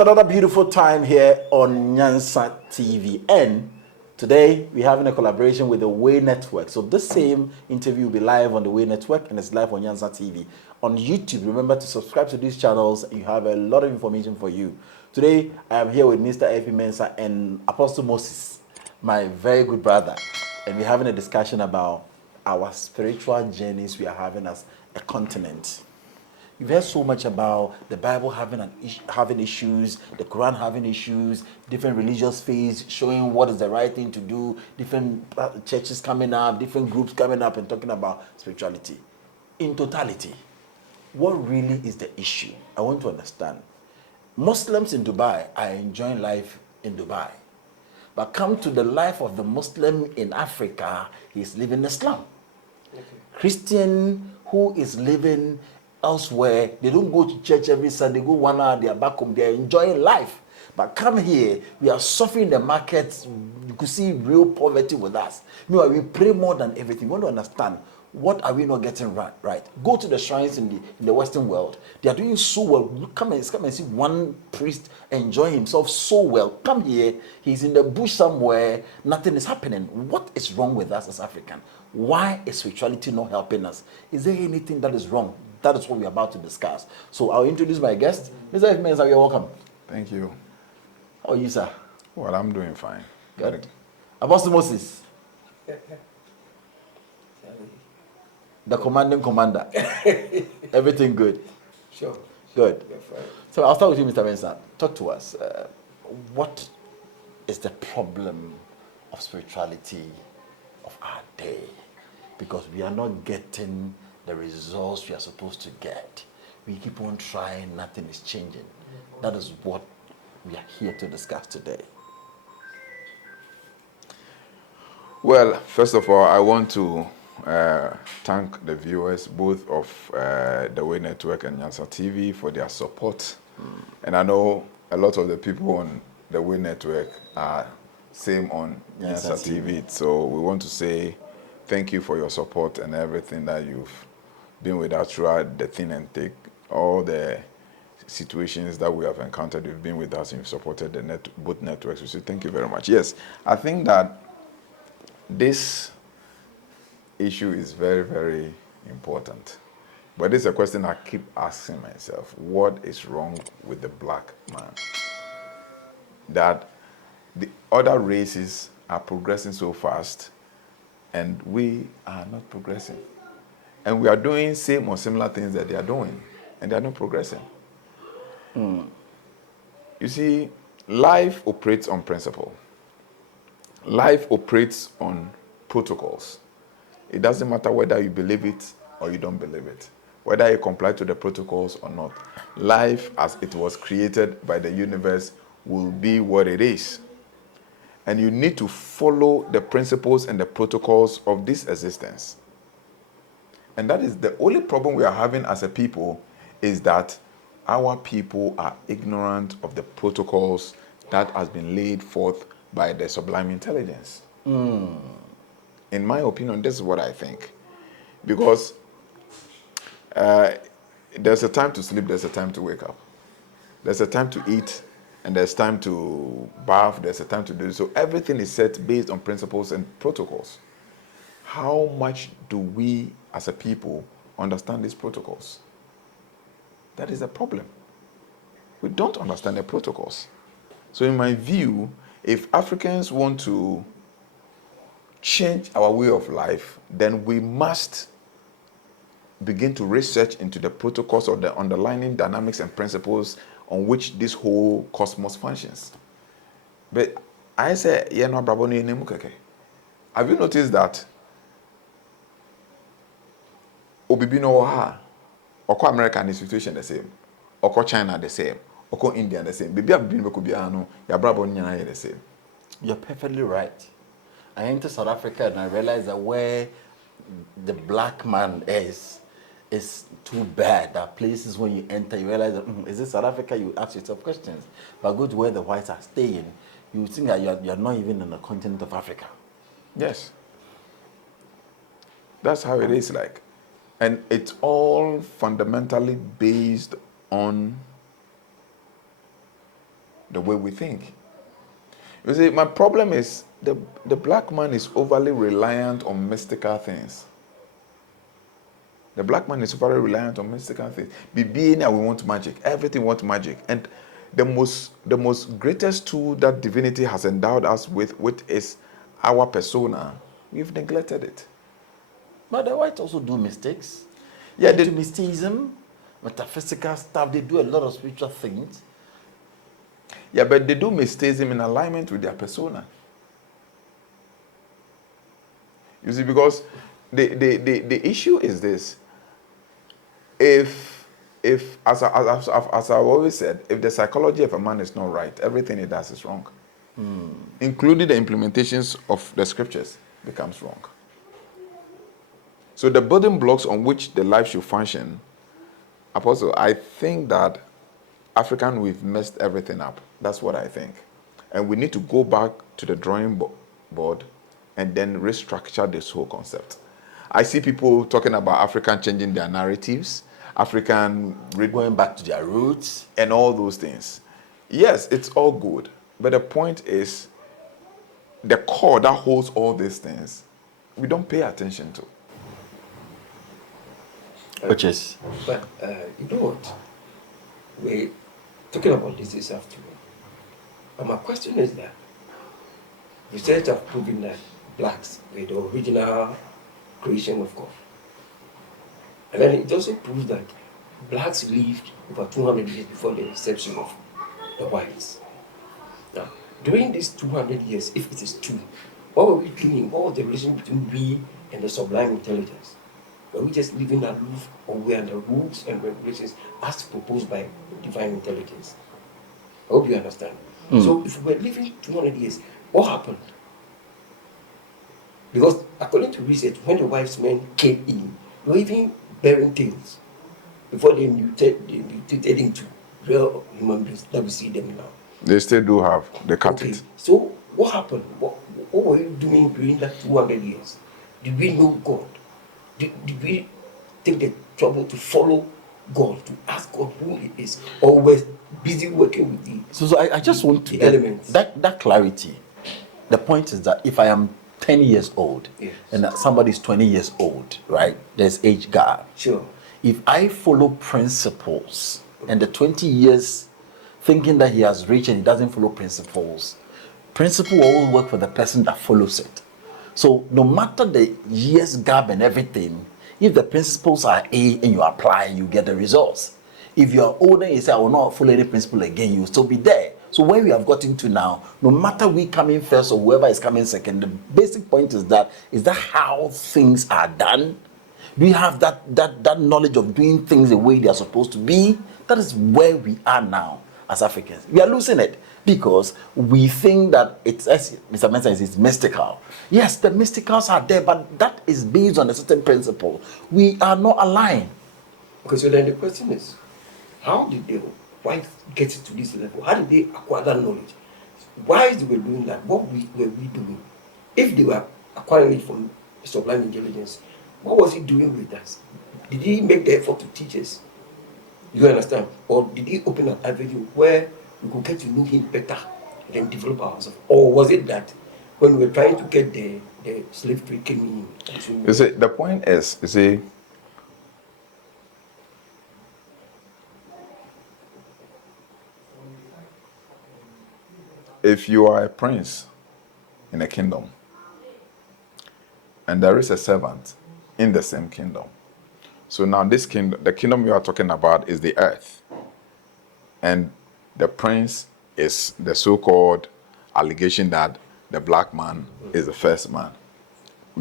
to another beautiful time here on Nyansa TV. And today we're having a collaboration with the Way Network. So this same interview will be live on the Way Network and it's live on Nyansa TV. On YouTube, remember to subscribe to these channels. You have a lot of information for you. Today, I am here with Mr. Efi Mensah and Apostle Moses, my very good brother. And we're having a discussion about our spiritual journeys we are having as a continent. You've heard so much about the Bible having issues, the Quran having issues, different religious faiths showing what is the right thing to do, different churches coming up, different groups coming up and talking about spirituality. In totality, what really is the issue? I want to understand. Muslims in Dubai are enjoying life in Dubai. But come to the life of the Muslim in Africa, he's living Islam. Okay. Christian who is living elsewhere, they don't go to church every Sunday, go 1 hour, they are back home, they are enjoying life. But come here, we are suffering the markets. You could see real poverty with us. Meanwhile, we pray more than everything. We want to understand, what are we not getting right? Go to the shrines in the Western world. They are doing so well. Come and see one priest enjoy himself so well. Come here, he's in the bush somewhere, nothing is happening. What is wrong with us as Africans? Why is spirituality not helping us? Is there anything that is wrong? That is what we're about to discuss. So I'll introduce my guest. Mr. Efi Mensah, you're welcome. Thank you. How are you, sir? Well, I'm doing fine. Good. Apostle Moses. The commanding commander. Everything good? Sure. Good. So I'll start with you, Mr. Mensah. Talk to us. What is the problem of spirituality of our day? Because we are not getting the results we are supposed to get. We keep on trying, nothing is changing. That is what we are here to discuss today. Well, first of all, I want to thank the viewers, both of the Way Network and Nyansa TV, for their support. And I know a lot of the people on the Way Network are same on Nyansa TV. So we want to say thank you for your support and everything that you've been with us throughout the thin and thick, all the situations that we have encountered. You've been with us and you've supported both networks. We say thank you very much. Yes, I think that this issue is very, very important. But this is a question I keep asking myself. What is wrong with the black man? That the other races are progressing so fast and we are not progressing. And we are doing same or similar things that they are doing, and they are not progressing. You see, life operates on principle. Life operates on protocols. It doesn't matter whether you believe it or you don't believe it, whether you comply to the protocols or not. Life, as it was created by the universe, will be what it is. And you need to follow the principles and the protocols of this existence. And that is the only problem we are having as a people, is that our people are ignorant of the protocols that has been laid forth by the sublime intelligence. In my opinion, this is what I think. Because there's a time to sleep, there's a time to wake up. There's a time to eat, and there's time to bath, there's a time to do so. Everything is set based on principles and protocols. How much do we as a people understand these protocols? That is a problem. We don't understand the protocols. So in my view, if Africans want to change our way of life, then we must begin to research into the protocols or the underlying dynamics and principles on which this whole cosmos functions. But I say, have you noticed that Obibi no ha, Oko American situation the same, Oko China the same, Oko India the same. Bibi abibino could be ano, ya brabo nyana the same. You're perfectly right. I entered South Africa and I realized that where the black man is too bad. There are places when you enter, you realize that, is this South Africa? You ask yourself questions. But go to where the whites are staying, you think that you're not even in the continent of Africa. Yes. That's how it is like. And it's all fundamentally based on the way we think. You see, my problem is the black man is overly reliant on mystical things. The black man is overly reliant on mystical things. Being we want magic. Everything wants magic. And the most greatest tool that divinity has endowed us with, which is our persona, we've neglected it. But the whites also do mistakes. Yeah, They do mysticism, metaphysical stuff. They do a lot of spiritual things. Yeah, but they do mysticism in alignment with their persona. You see, because the issue is this. If as I've always said, if the psychology of a man is not right, everything he does is wrong. Including the implementations of the scriptures becomes wrong. So the building blocks on which the life should function, Apostle, I think that African, we've messed everything up. That's what I think. And we need to go back to the drawing board and then restructure this whole concept. I see people talking about African changing their narratives, African Going back to their roots. and all those things. Yes, it's all good. But the point is, the core that holds all these things, we don't pay attention to. Which is? But you know what? We're talking about this afternoon. But my question is that research have proven that blacks were the original creation of God. And then it also proves that blacks lived over 200 years before the inception of the whites. Now, during these 200 years, if it is true, what were we doing? What was the relation between we and the sublime intelligence? Were we just living aloof, or were under rules and regulations as proposed by divine intelligence? I hope you understand. So if we were living 200 years, what happened? Because according to research, when the white men came in, they were even bearing tails before they mutated into real human beings that we see them now. They still do have the cut it. So what happened? What were you doing during that 200 years? Did we know God? Did we take the trouble to follow God, to ask God who He is, or were busy working with the So I just want to the get elements? that clarity. The point is that if I am 10 years old Yes. and that somebody is 20 years old, right? There's age gap. Sure. If I follow principles and the 20 years thinking that he has reached and he doesn't follow principles, principle will always work for the person that follows it. So no matter the years gap and everything, if the principles are A and you apply, you get the results. If you are older and you say, I will not follow any principle again, you will still be there. So where we have gotten to now, no matter we coming first or whoever is coming second, the basic point is that how things are done? Do we have that knowledge of doing things the way they are supposed to be? That is where we are now as Africans. We are losing it because we think that it's, as Mr. Mensah says, it's mystical. Yes, the mysticals are there, but that is based on a certain principle. We are not aligned. Okay, so then the question is, how did the whites get to this level? How did they acquire that knowledge? Why they were doing that? What were we doing? If they were acquiring it from sublime intelligence, what was he doing with us? Did he make the effort to teach us? You understand? Or did he open an avenue where we could get to know him better and then develop ourselves? Or was it that when we were trying to get the slave trade came in? You see, the point is, you see, if you are a prince in a kingdom and there is a servant in the same kingdom, so now this kingdom, the kingdom you are talking about is the earth, and the prince is the so-called allegation that the black man is the first man,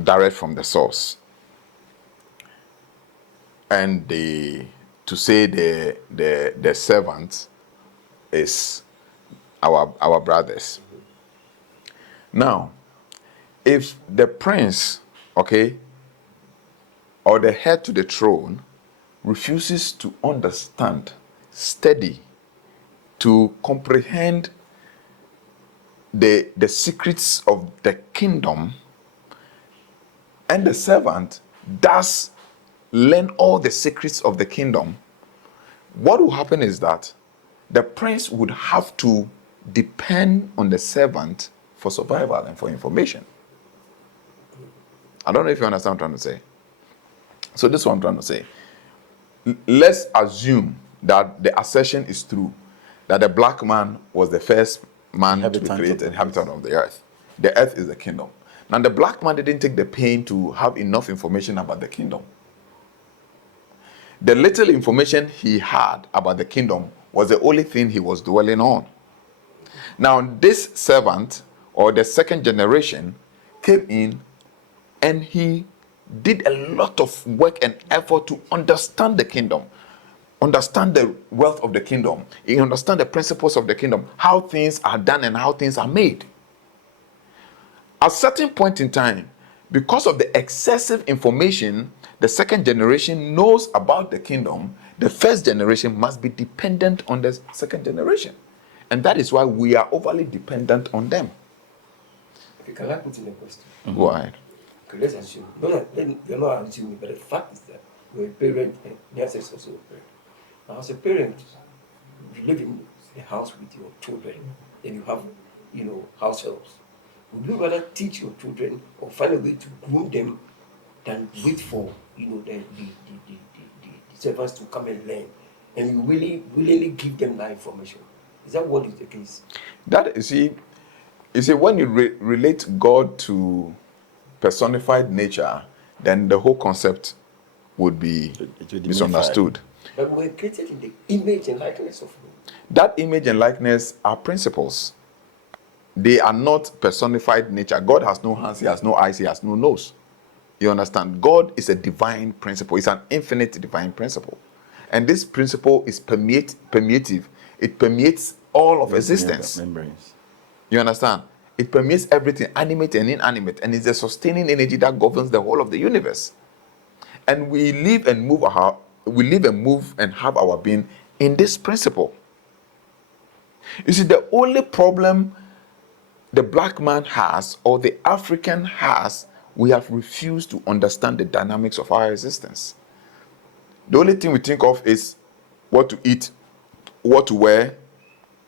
direct from the source. And to say the servant is our brothers. Now, if the prince, okay, or the heir to the throne refuses to understand, study, to comprehend the secrets of the kingdom, and the servant does learn all the secrets of the kingdom, what will happen is that the prince would have to depend on the servant for survival and for information. I don't know if you understand what I'm trying to say. So this is what I'm trying to say. Let's assume that the assertion is true, that the black man was the first man to be created, inhabitant of the earth. The earth is the kingdom. Now the black man didn't take the pain to have enough information about the kingdom. The little information he had about the kingdom was the only thing he was dwelling on. Now this servant, or the second generation, came in and he did a lot of work and effort to understand the kingdom, understand the wealth of the kingdom, he understand the principles of the kingdom, how things are done and how things are made. At a certain point in time, because of the excessive information the second generation knows about the kingdom, the first generation must be dependent on the second generation. And that is why we are overly dependent on them. Okay, can I put in a question? Go ahead. Okay, let's assume. You're not assuming, but the fact is that you're a parent and Nyansa is also a parent. Now, as a parent, you live in a house with your children, and you have, house helps. Would you rather teach your children or find a way to groom them than wait for, the servants to come and learn, and you really willingly give them that information? Is that what is the case? That you see, when you relate God to personified nature, then the whole concept would be misunderstood. But we're created in the image and likeness of God. That image and likeness are principles. They are not personified nature. God has no hands, he has no eyes, he has no nose. You understand? God is a divine principle. It's an infinite divine principle. And this principle is permeative. It permeates all of existence. Membranes. You understand? It permeates everything, animate and inanimate, and it's a sustaining energy that governs the whole of the universe. And we live and move and have our being in this principle. You see, the only problem the black man has, or the African has, we have refused to understand the dynamics of our existence. The only thing we think of is what to eat, what to wear,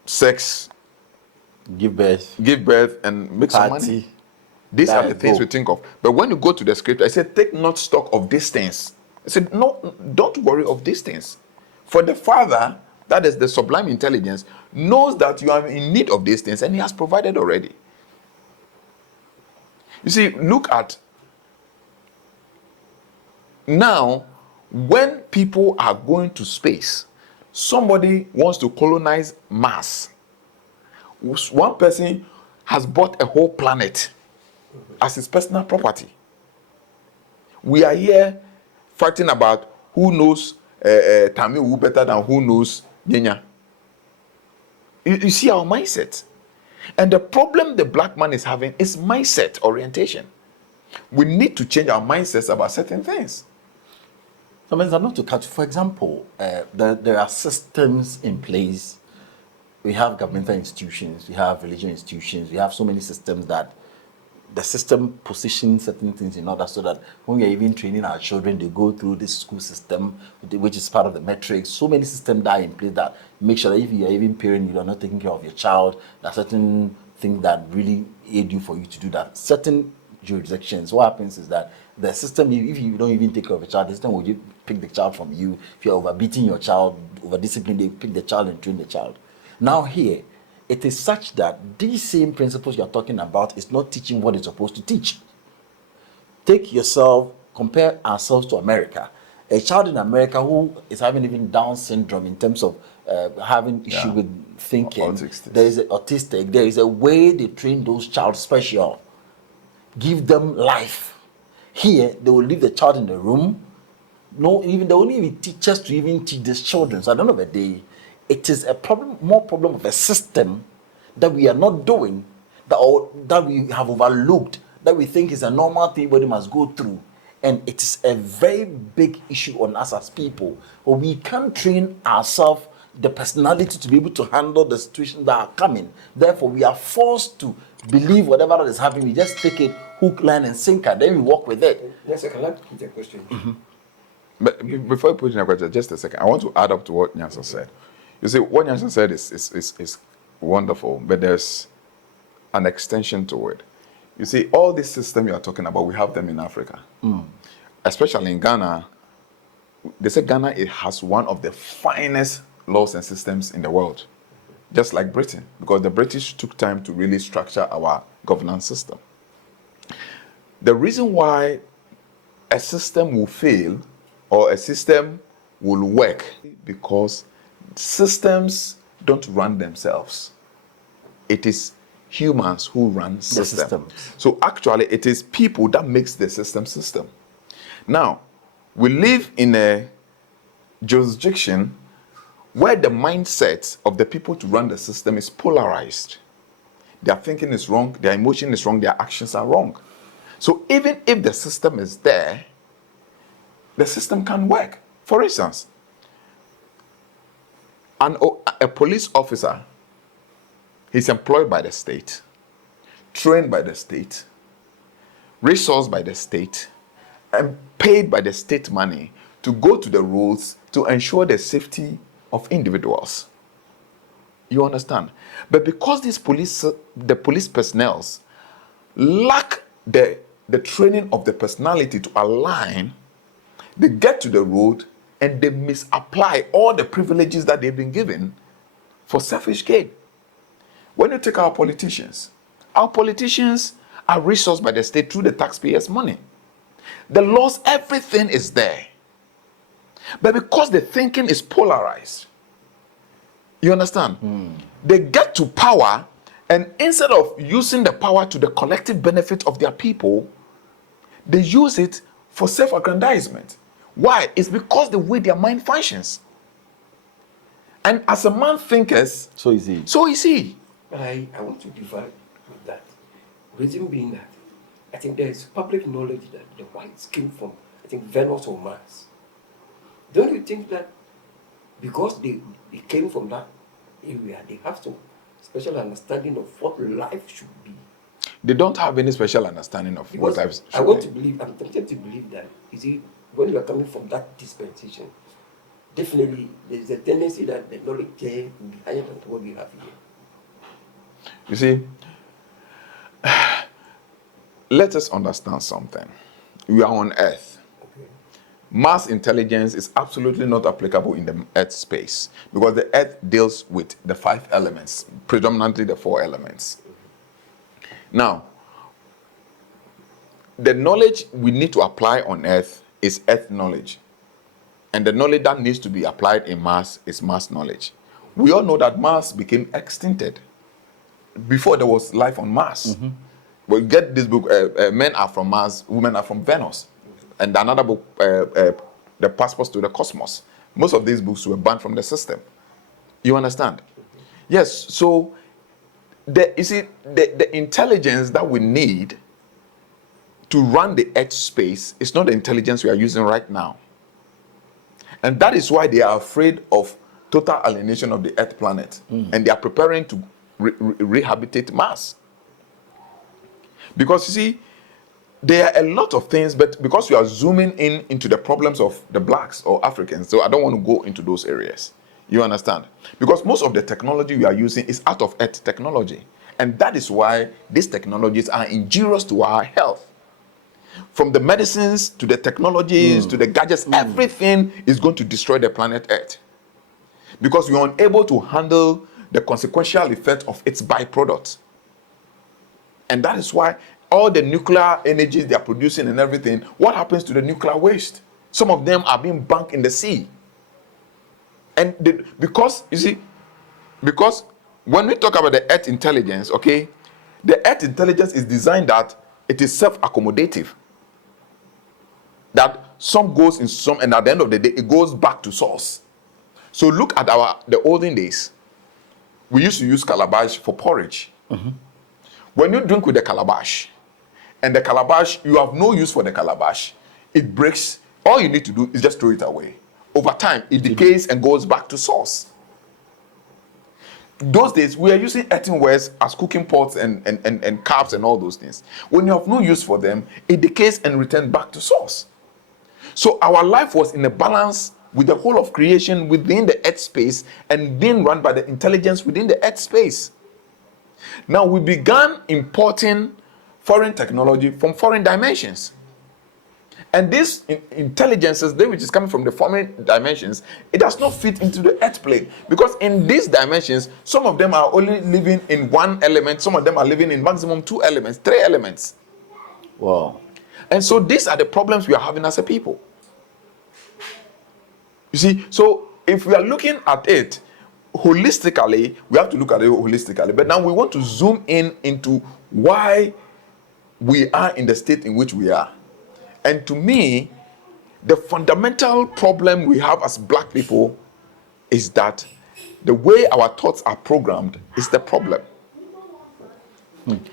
sex, give birth, and make some money. These are the things we think of. But when you go to the scripture, I said, take not stock of these things. I said, no, don't worry of these things. For the Father, that is the sublime intelligence, knows that you are in need of these things, and he has provided already. You see, look at now, when people are going to space, somebody wants to colonize Mars. One person has bought a whole planet as his personal property. We are here fighting about who knows Tamiwu better than who knows Nyenya. You see our mindset. And the problem the black man is having is mindset orientation. We need to change our mindsets about certain things. Sometimes I'm not to catch. For example, there are systems in place. We have governmental institutions, we have religious institutions, we have so many systems that the system positions certain things in order so that when we are even training our children, they go through this school system, which is part of the metrics. So many systems that are in place that make sure that if you are even parent, you are not taking care of your child. There are certain things that really aid you for you to do that. Certain jurisdictions, what happens is that the system, if you don't even take care of a child, the system will pick the child from you. If you're overbeating your child, over-disciplined, they pick the child and train the child. Now here, it is such that these same principles you're talking about is not teaching what it's supposed to teach. Take yourself, compare ourselves to America. A child in America who is having even Down syndrome in terms of having issue with thinking, there is autistic, there is a way they train those child special. Give them life. Here, they will leave the child in the room. No, even they won't even teachers to even teach these children. So at the end of the day, it is a more problem of a system that we are not doing, that we have overlooked, that we think is a normal thing everybody must go through. And it is a very big issue on us as people. But we can't train ourselves, the personality, to be able to handle the situations that are coming. Therefore, we are forced to believe whatever that is happening. We just take it hook, line, and sinker. Then we walk with it. Yes, I can I put a question? Mm-hmm. But before you put in a question, just a second, I want to add up to what Nyansa said. You see, what Nyansa said is wonderful, but there's an extension to it. You see, all this system you are talking about, we have them in Africa. Especially in Ghana. They say Ghana, it has one of the finest laws and systems in the world, just like Britain, because the British took time to really structure our governance system. The reason why a system will fail or a system will work, because systems don't run themselves. It is humans who run systems. So actually, it is people that makes the system. Now, we live in a jurisdiction where the mindset of the people to run the system is polarized. Their thinking is wrong, their emotion is wrong, their actions are wrong. So even if the system is there, the system can work. For instance, a police officer, he's employed by the state, trained by the state, resourced by the state, and paid by the state money to go to the roads to ensure the safety of individuals. You understand? But because the police personnel lack the training of the personality to align, they get to the road and they misapply all the privileges that they've been given for selfish gain. When you take our politicians are resourced by the state through the taxpayers' money. The laws, everything is there. But because the thinking is polarized, you understand? They get to power, and instead of using the power to the collective benefit of their people, they use it for self-aggrandizement. Why? It's because the way their mind functions. And as a man thinkers, So is he. But I want to differ with that. Reason being that I think there is public knowledge that the whites came from, I think, Venus or Mars. Don't you think that because they came from that area, they have some special understanding of what life should be? they don't have any special understanding of what life should be. I'm tempted to believe that, you see, when you are coming from that dispensation, definitely there's a tendency that the knowledge there will be higher than what we have here. You see, let us understand something. We are on Earth. Okay. Mass intelligence is absolutely not applicable in the Earth space because the Earth deals with the 5 elements, predominantly the 4 elements. Now, the knowledge we need to apply on Earth is Earth knowledge. And the knowledge that needs to be applied in Mars is Mars knowledge. We all know that Mars became extincted before there was life on Mars. Mm-hmm. We get this book, Men Are From Mars, Women Are From Venus. And another book, The Passports to the Cosmos. Most of these books were banned from the system. You understand? Yes, so the intelligence that we need to run the Earth space is not the intelligence we are using right now. And that is why they are afraid of total alienation of the Earth planet. And they are preparing to rehabilitate Mars. Because you see, there are a lot of things, but because we are zooming into the problems of the blacks or Africans, so I don't want to go into those areas. You understand? Because most of the technology we are using is out of Earth technology. And that is why these technologies are injurious to our health. From the medicines to the technologies to the gadgets, everything is going to destroy the planet Earth. Because we are unable to handle the consequential effect of its byproducts. And that is why all the nuclear energies they are producing and everything, what happens to the nuclear waste? Some of them are being bunked in the sea. And because when we talk about the Earth intelligence, okay, the Earth intelligence is designed that it is self-accommodative. That some goes in some, and at the end of the day, it goes back to source. So look at the olden days. We used to use calabash for porridge. When you drink with the calabash, and the calabash, you have no use for the calabash, it breaks. All you need to do is just throw it away. Over time, it decays and goes back to source. Those days, we are using earthenwares as cooking pots and cups and all those things. When you have no use for them, it decays and returns back to source. So our life was in a balance with the whole of creation within the earth space and being run by the intelligence within the earth space. Now we began importing foreign technology from foreign dimensions. And this intelligences, which is coming from the foreign dimensions, it does not fit into the earth plane. Because in these dimensions, some of them are only living in one element, some of them are living in maximum 2 elements, 3 elements. Wow. And so these are the problems we are having as a people. You see, so if we are looking at it holistically, we have to look at it holistically. But now we want to zoom in into why we are in the state in which we are. And to me, the fundamental problem we have as black people is that the way our thoughts are programmed is the problem.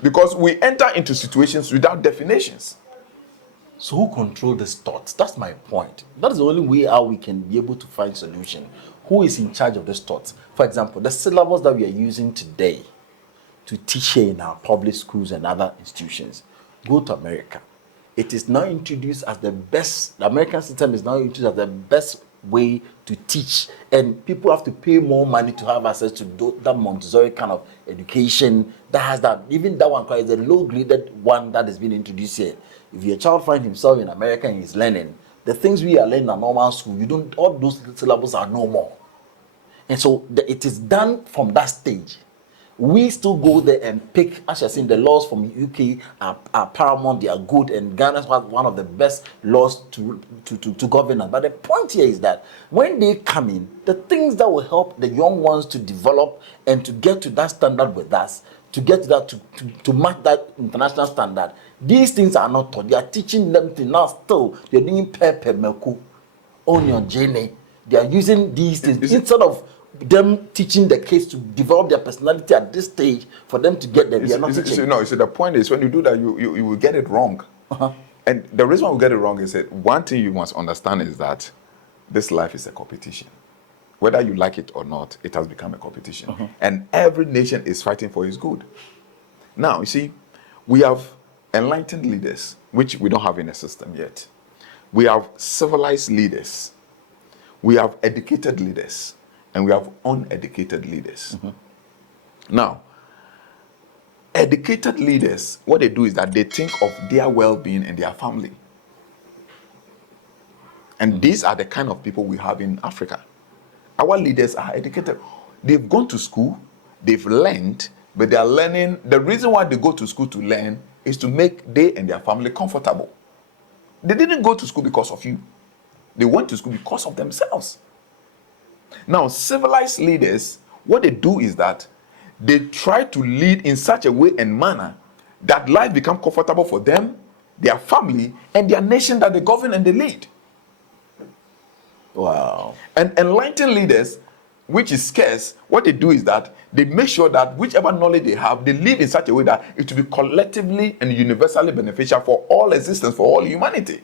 Because we enter into situations without definitions. So who control these thoughts? That's my point. That is the only way how we can be able to find solution. Who is in charge of these thoughts? For example, the syllabus that we are using today to teach here in our public schools and other institutions, go to America. It is now introduced as the best, the American system is now introduced as the best way to teach. And people have to pay more money to have access to that Montessori kind of education that has that. Even that one is the low-graded one that has been introduced here. If your child finds himself in America and he's learning, the things we are learning in normal school, all those syllables are no more. And so it is done from that stage. We still go there and pick, as you're saying, the laws from UK are paramount, they are good, and Ghana has one of the best laws to govern us. But the point here is that when they come in, the things that will help the young ones to develop and to get to that standard with us, to get to that, to match that international standard, these things are not taught. They are teaching them to now still, they're doing pepe, meku, onion, jene. They are using these things instead of them teaching the kids to develop their personality at this stage for them to get there. So the point is, when you do that, you will get it wrong. And the reason why we get it wrong is that one thing you must understand is that this life is a competition. Whether you like it or not, it has become a competition. And every nation is fighting for its good. Now, you see, we have enlightened leaders, which we don't have in a system yet. We have civilized leaders. We have educated leaders. And we have uneducated leaders. Now, educated leaders, what they do is that they think of their well-being and their family. And these are the kind of people we have in Africa. Our leaders are educated. They've gone to school, they've learned, but they are learning. The reason why they go to school to learn is to make they and their family comfortable. They didn't go to school because of you. They went to school because of themselves. Now, civilized leaders, what they do is that they try to lead in such a way and manner that life becomes comfortable for them, their family, and their nation that they govern and they lead. Wow. And enlightened leaders, which is scarce, what they do is that they make sure that whichever knowledge they have, they live in such a way that it will be collectively and universally beneficial for all existence, for all humanity.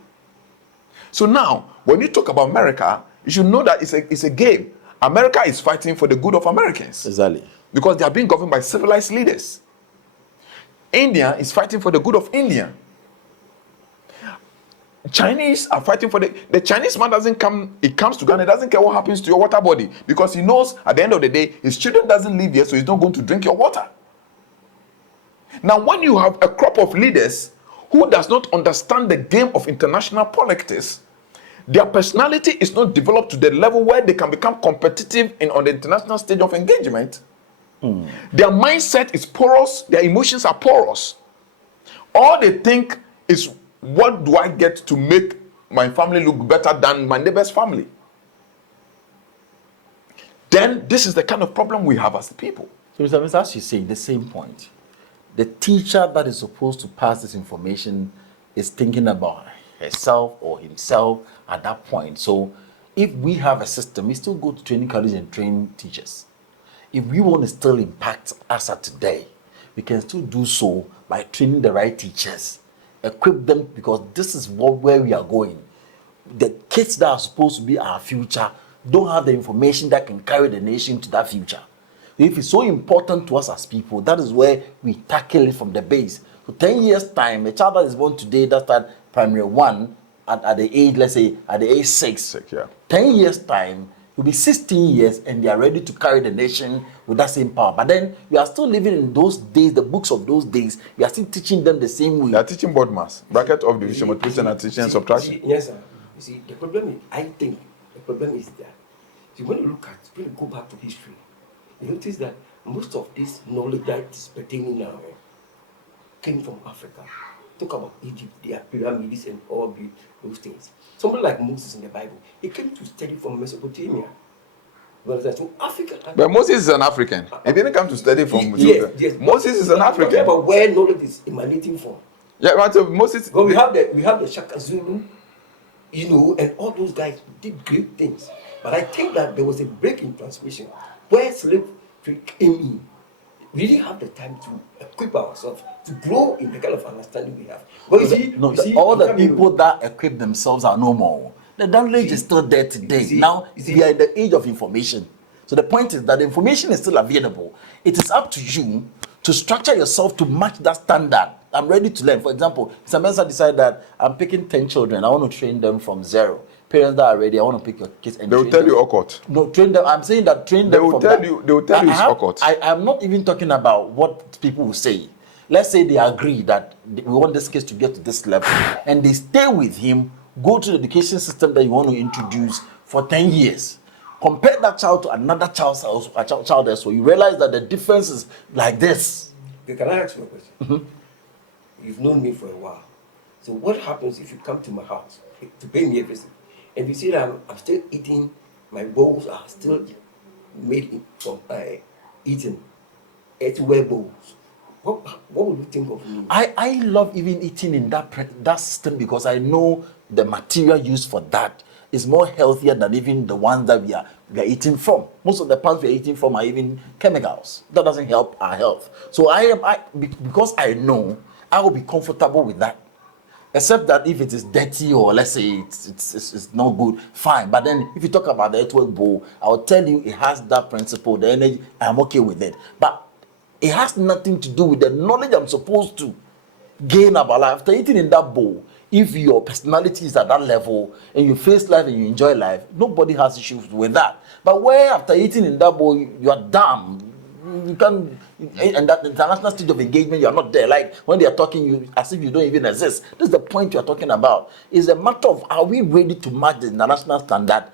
So now, when you talk about America, you should know that it's a game. America is fighting for the good of Americans. Exactly. Because they are being governed by civilized leaders. India is fighting for the good of India. Chinese are fighting for the Chinese man he comes to Ghana, doesn't care what happens to your water body, because he knows at the end of the day, his children doesn't live here, so he's not going to drink your water. Now, when you have a crop of leaders who does not understand the game of international politics, their personality is not developed to the level where they can become competitive on the international stage of engagement. Their mindset is porous, their emotions are porous. All they think is, what do I get to make my family look better than my neighbor's family? Then this is the kind of problem we have as people. So, Mr. Mr. As you say, the same point. The teacher that is supposed to pass this information is thinking about herself or himself at that point. So, if we have a system, we still go to training college and train teachers. If we want to still impact us at today, we can still do so by training the right teachers, equip them, because this is where we are going. The kids that are supposed to be our future don't have the information that can carry the nation to that future. If it's so important to us as people, that is where we tackle it from the base. So 10 years time, a child that is born today that starts primary 1 at the age, let's say, at the age 6, 10 years time, you'll be 16 years and they are ready to carry the nation with that same power. But then you are still living in those days, the books of those days. You are still teaching them the same way. They are teaching board mass, bracket of division, multiplication, addition, and subtraction. Yes, sir. You see, the problem is, I think the problem is that, see, when you look at, when you go back to history, you notice that most of this knowledge that is pertaining now came from Africa. Talk about Egypt, their pyramids and all those things. Somebody like Moses in the Bible, he came to study from Mesopotamia. So Africa. But Moses is an African. He didn't come to study from yes. Moses is an African. But where knowledge is emanating from? Yeah, but Moses. But we have the Shaka Zulu, you know, and all those guys did great things. But I think that there was a break in transmission where slavery came in. We didn't have the time to equip ourselves to grow in the kind of understanding we have. But all the people that equip themselves are no more. The knowledge is still there today. Now we are in the age of information. So the point is that the information is still available. It is up to you to structure yourself to match that standard. I'm ready to learn. For example, some Mensa decide that I'm picking 10 children. I want to train them from zero. Parents that are ready, I want to pick your kids and they will tell you occult. No, train them. I'm saying that train them. They will tell you it's occult. I'm not even talking about what people will say. Let's say they agree that we want this case to get to this level, and they stay with him. Go to the education system that you want to introduce for 10 years. Compare that child to another child else, so you realize that the difference is like this. Okay, can I ask you a question? Mm-hmm. You've known me for a while. So what happens if you come to my house to pay me a visit, and you see that I'm still eating, my bowls are still made from eating earthenware bowls? What would you think of me? I love even eating in that system because I know the material used for that is more healthier than even the ones that we are eating from. Most of the pans we are eating from are even chemicals. That doesn't help our health. So because I know, I will be comfortable with that. Except that if it is dirty or let's say it's not good, fine. But then if you talk about the earthwork bowl, I will tell you it has that principle, the energy, I'm okay with it. But it has nothing to do with the knowledge I'm supposed to gain about life. After eating in that bowl, if your personality is at that level and you face life and you enjoy life, nobody has issues with that. But where after eating in that bowl, you are dumb. You can't, and that international stage of engagement, you are not there. Like when they are talking, you as if you don't even exist. This is the point you are talking about. It's a matter of are we ready to match the international standard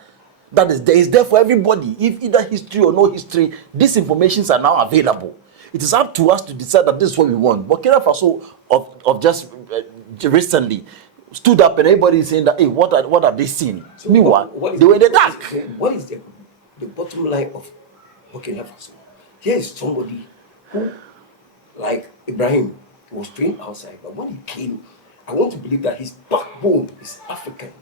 that is there? Is there for everybody. If either history or no history, these informations are now available. It is up to us to decide that this is what we want. Burkina Faso of just recently stood up and everybody is saying that, hey, what are they seeing? So meanwhile, they were in the dark. What is the bottom line of Burkina Faso? Here is somebody who, like Ibrahim, was trained outside, but when he came, I want to believe that his backbone is African.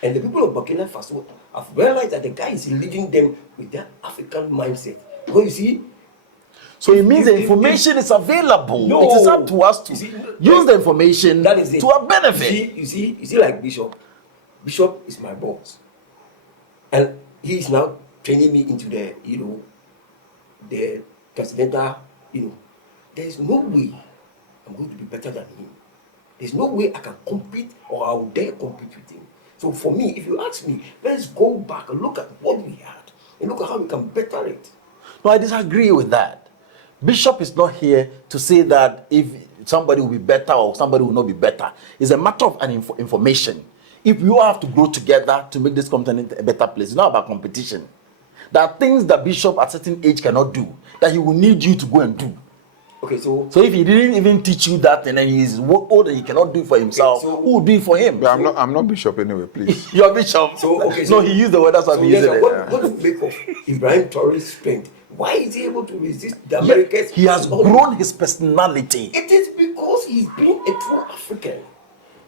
And the people of Burkina Faso have realized that the guy is leading them with that African mindset. Because you see, so it means the information is available. No, it is up to us to use the information that is to our benefit. You see, like Bishop. Bishop is my boss. And he is now training me into the transcendental, there is no way I'm going to be better than him. There's no way I can compete or I will dare compete with him. So for me, if you ask me, let's go back and look at what we had and look at how we can better it. No, I disagree with that. Bishop is not here to say that if somebody will be better or somebody will not be better. It's a matter of information. If you have to grow together to make this continent a better place, it's not about competition. There are things that Bishop at a certain age cannot do, that he will need you to go and do. Okay, so if he didn't even teach you that and then he's old and he cannot do it for himself, okay, so who will do it for him? But I'm not Bishop anyway, please. You're Bishop. So he used the word, that's why he used it. What do you make of Ibrahim Traore's strength? Why is he able to resist the Americans? He has grown his personality. It is because he's been a true African.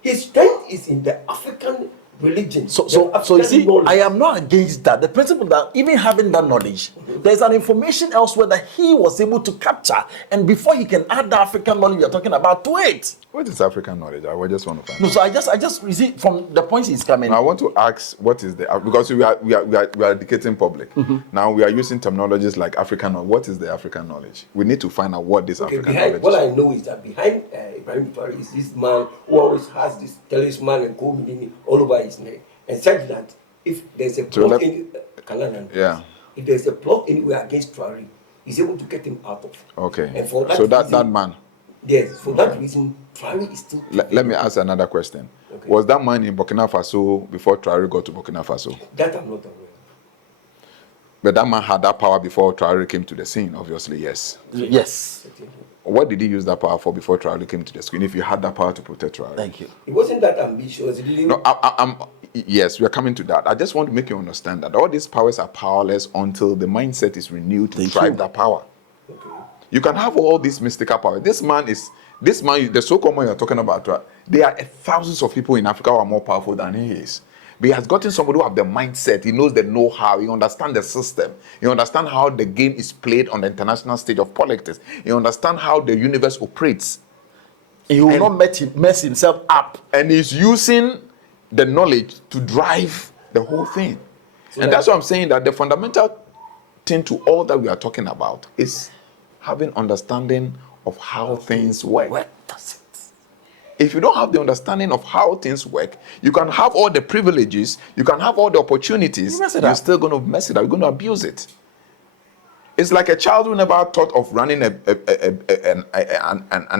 His strength is in the African religion. So the you see, African knowledge. I am not against that. The principle that even having that knowledge, there's an information elsewhere that he was able to capture, and before he can add the African knowledge you're talking about to it. What is African knowledge? I just want to find No, out. so I just you see from the points he's coming. Now, I want to ask what is the, because we are educating public. Now we are using terminologies like African knowledge. What is the African knowledge? We need to find out what this African knowledge What is. I know is that behind Ibrahim Traore is this man who always has this talisman and gold meaning all over his neck, and such that if there's a plot if there's a plot anywhere against Traore, he's able to get him out of. Okay. And for that so reason, that man. Yes, for that reason, Traore is still. Let me ask another question. Okay. Was that man in Burkina Faso before Traore got to Burkina Faso? That I'm not aware of. But that man had that power before Traore came to the scene, obviously, yes. Yes. What did he use that power for before Traore came to the screen? If you had that power to protect Traore? Thank you. It wasn't that ambitious. It didn't. No, yes, we are coming to that. I just want to make you understand that all these powers are powerless until the mindset is renewed to drive that power. Okay. You can have all these mystical power. This man, the so-called man you're talking about, there are thousands of people in Africa who are more powerful than he is. But he has gotten somebody who have the mindset. He knows the know-how. He understands the system. He understands how the game is played on the international stage of politics. He understands how the universe operates. He will not mess himself up. And he's using the knowledge to drive the whole thing. And that's why I'm saying that the fundamental thing to all that we are talking about is having understanding of how things work. That's it. If you don't have the understanding of how things work, you can have all the privileges, you can have all the opportunities, you're still going to mess it up, you're going to abuse it. It's like a child who never thought of running an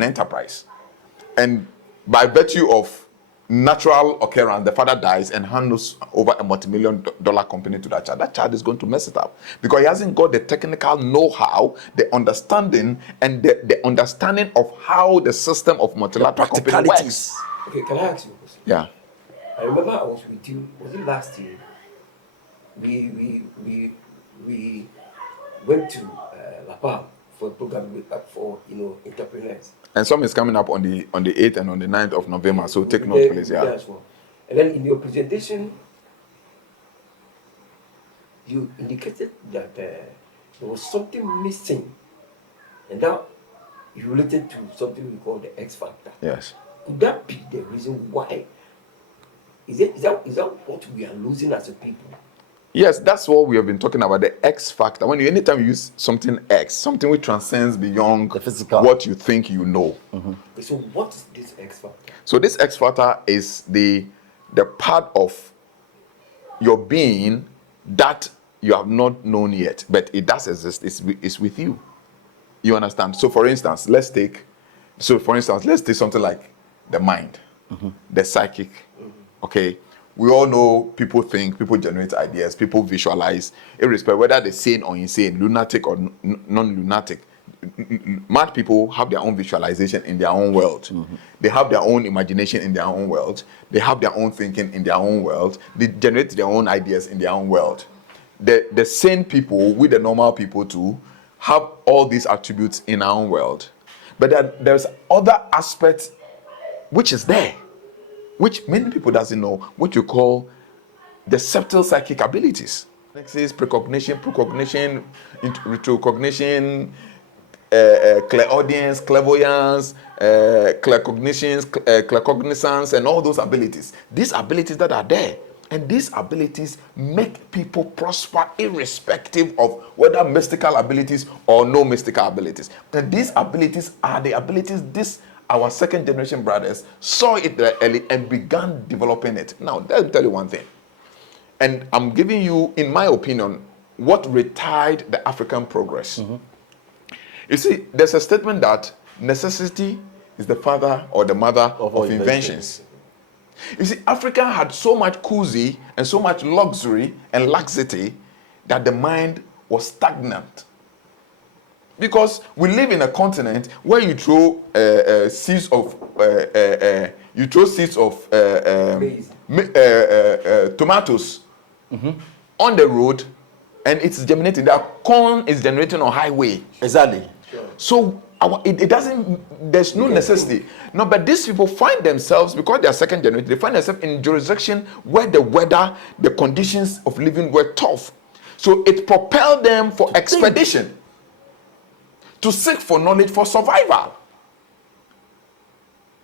enterprise. And by virtue of natural occurrence, the father dies and hands over a multi-million-dollar company to that child. That child is going to mess it up because he hasn't got the technical know-how, the understanding, and the understanding of how the system of multilateral company works. Okay, can I ask you a question? Yeah. I remember I was with you. Was it last year? We went to La Palma for a program for entrepreneurs. And some is coming up on the 8th and on the 9th of November. So take note, please. Yeah. Well. And then in your presentation, you indicated that there was something missing, and that you related to something we call the X factor. Yes. Could that be the reason why? Is that what we are losing as a people? Yes, that's what we have been talking about, the X factor. Anytime you use something X, something which transcends beyond the physical, what you think you know. So what is this X factor? So this X factor is the part of your being that you have not known yet, but it does exist. It's with you. You understand? So for instance, let's take something like the mind, the psychic. Okay. We all know people think, people generate ideas, people visualize, irrespective whether they're sane or insane, lunatic or non-lunatic. Mad people have their own visualization in their own world. They have their own imagination in their own world. They have their own thinking in their own world. They generate their own ideas in their own world. The sane people, with the normal people too, have all these attributes in our own world. But there's other aspects which is there, which many people doesn't know, which you call the subtle psychic abilities. Precognition, retrocognition, clairaudience, clairvoyance, claircognizance, and all those abilities. These abilities that are there, and these abilities make people prosper irrespective of whether mystical abilities or no mystical abilities. And these abilities are the abilities our second generation brothers saw it early and began developing it. Now, let me tell you one thing. And I'm giving you, in my opinion, what retired the African progress. You see, there's a statement that necessity is the father or the mother of inventions. You see, Africa had so much cozy and so much luxury and laxity that the mind was stagnant. Because we live in a continent where you throw seeds of tomatoes on the road, and it's germinating. That corn is generating on highway. Exactly. So It doesn't, there's no necessity. No, but these people find themselves, because they are second generation, they find themselves in jurisdiction where the weather, the conditions of living were tough. So it propelled them for expedition, to seek for knowledge for survival.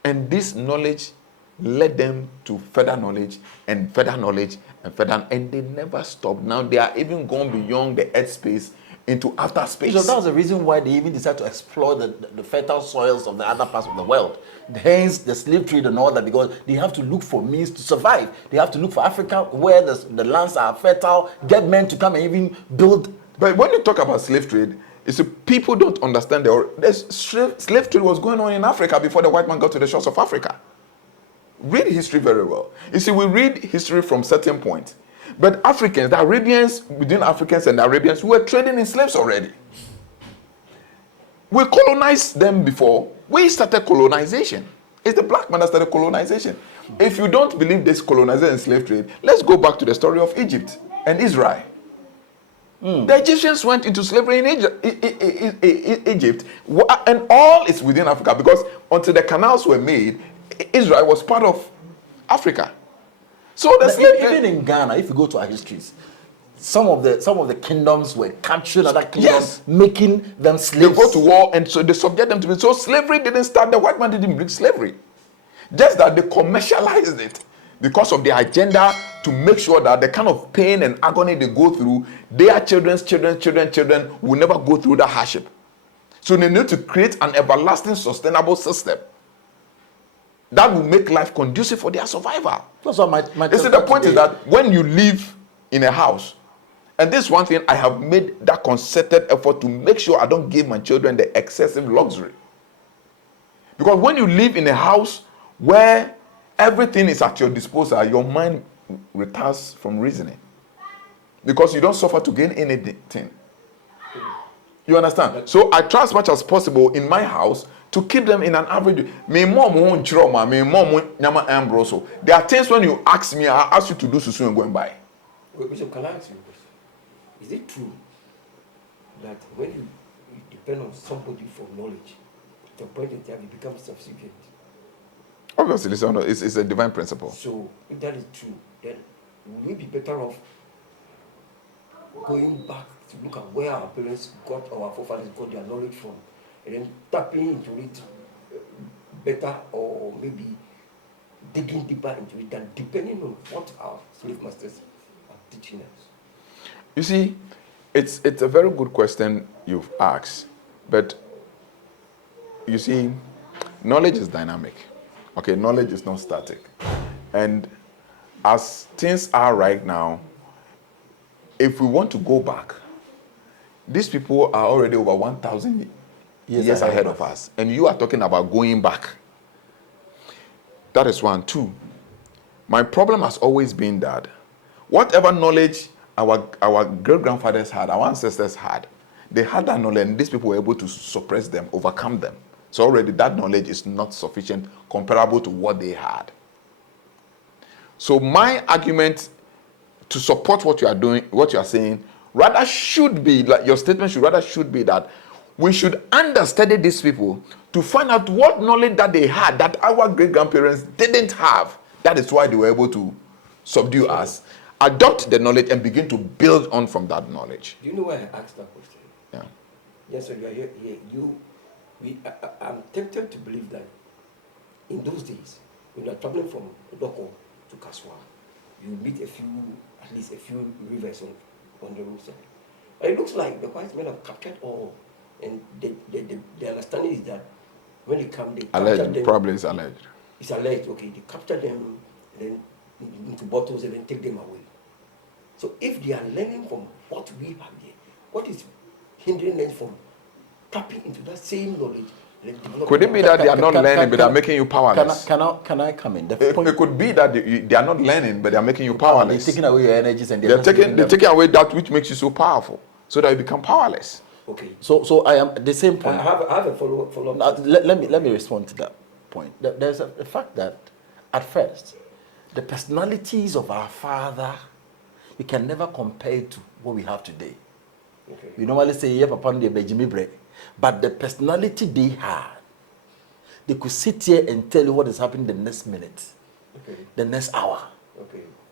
And this knowledge led them to further knowledge and further knowledge and further, and they never stopped. Now they are even gone beyond the earth space into outer space. So that was the reason why they even decided to explore the fertile soils of the other parts of the world. Hence the slave trade and all that, because they have to look for means to survive. They have to look for Africa where the lands are fertile, get men to come and even build. But when you talk about slave trade, you see, people don't understand slave trade was going on in Africa before the white man got to the shores of Africa. Read history very well. You see, we read history from certain point. But Africans, the Arabians, between Africans and the Arabians, were trading in slaves already. We colonized them before. We started colonization. It's the black man that started colonization. If you don't believe this colonization and slave trade, let's go back to the story of Egypt and Israel. The Egyptians went into slavery in Egypt, and all is within Africa, because until the canals were made, Israel was part of Africa. So even in Ghana, if you go to our histories, some of the kingdoms were captured other kingdoms, making them slaves. They go to war, and so they subject them to it. So slavery didn't start. The white man didn't bring slavery, just that they commercialized it because of their agenda to make sure that the kind of pain and agony they go through, their children will never go through that hardship. So they need to create an everlasting, sustainable system that will make life conducive for their survival. That's what my you see, the point is that when you live in a house, and this one thing I have made that concerted effort to make sure I don't give my children the excessive luxury. Because when you live in a house where everything is at your disposal, your mind retires from reasoning. Because you don't suffer to gain anything. You understand? So I try as much as possible in my house to keep them in an average. There are things when you ask me, I ask you to do so and going by. Bishop, can I ask you a question? Is it true that when you depend on somebody for knowledge, to the point in time you become subservient? Obviously, it's a divine principle. So if that is true, then would we be better off going back to look at where our parents got, our forefathers got their knowledge from, and then tapping into it better, or maybe digging deeper into it, than depending on what our slave masters are teaching us? You see, it's a very good question you've asked, but you see, knowledge is dynamic. Okay, knowledge is not static. And as things are right now, if we want to go back, these people are already over 1,000 years ahead of us. And you are talking about going back. That is one. Two, my problem has always been that whatever knowledge our great-grandfathers had, our ancestors had, they had that knowledge, and these people were able to suppress them, overcome them. So already that knowledge is not sufficient, comparable to what they had. So my argument to support what you are doing, what you are saying, rather should be, like your statement should be that we should understudy these people to find out what knowledge that they had that our great-grandparents didn't have. That is why they were able to subdue us, adopt the knowledge, and begin to build on from that knowledge. Do you know why I asked that question? Yeah. Yes, sir, you are here. I'm tempted to believe that in those days, when you are traveling from Doko to Kaswa, you meet at least a few rivers on the roadside. And it looks like the white men have captured all, and the understanding is that when they come, they capture them. Probably it's alleged. It's alleged, okay. They capture them, then into bottles, and then take them away. So if they are learning from what we have here, what is hindering them from tapping into that same knowledge? Could it be that they are not learning, but they are making you powerless? Can I come in? It could be that they are not learning, but they are making you powerless. They're taking away your energies, and they're taking away that which makes you so powerful, so that you become powerless. Okay. So I am at the same point. I have a follow-up. Now, let me respond to that point. There's the fact that at first, the personalities of our father, you can never compare it to what we have today. Okay. We normally say, "Yeah, Papa, the Benjamin bread." But the personality they had, they could sit here and tell you what is happening the next minute, the next hour.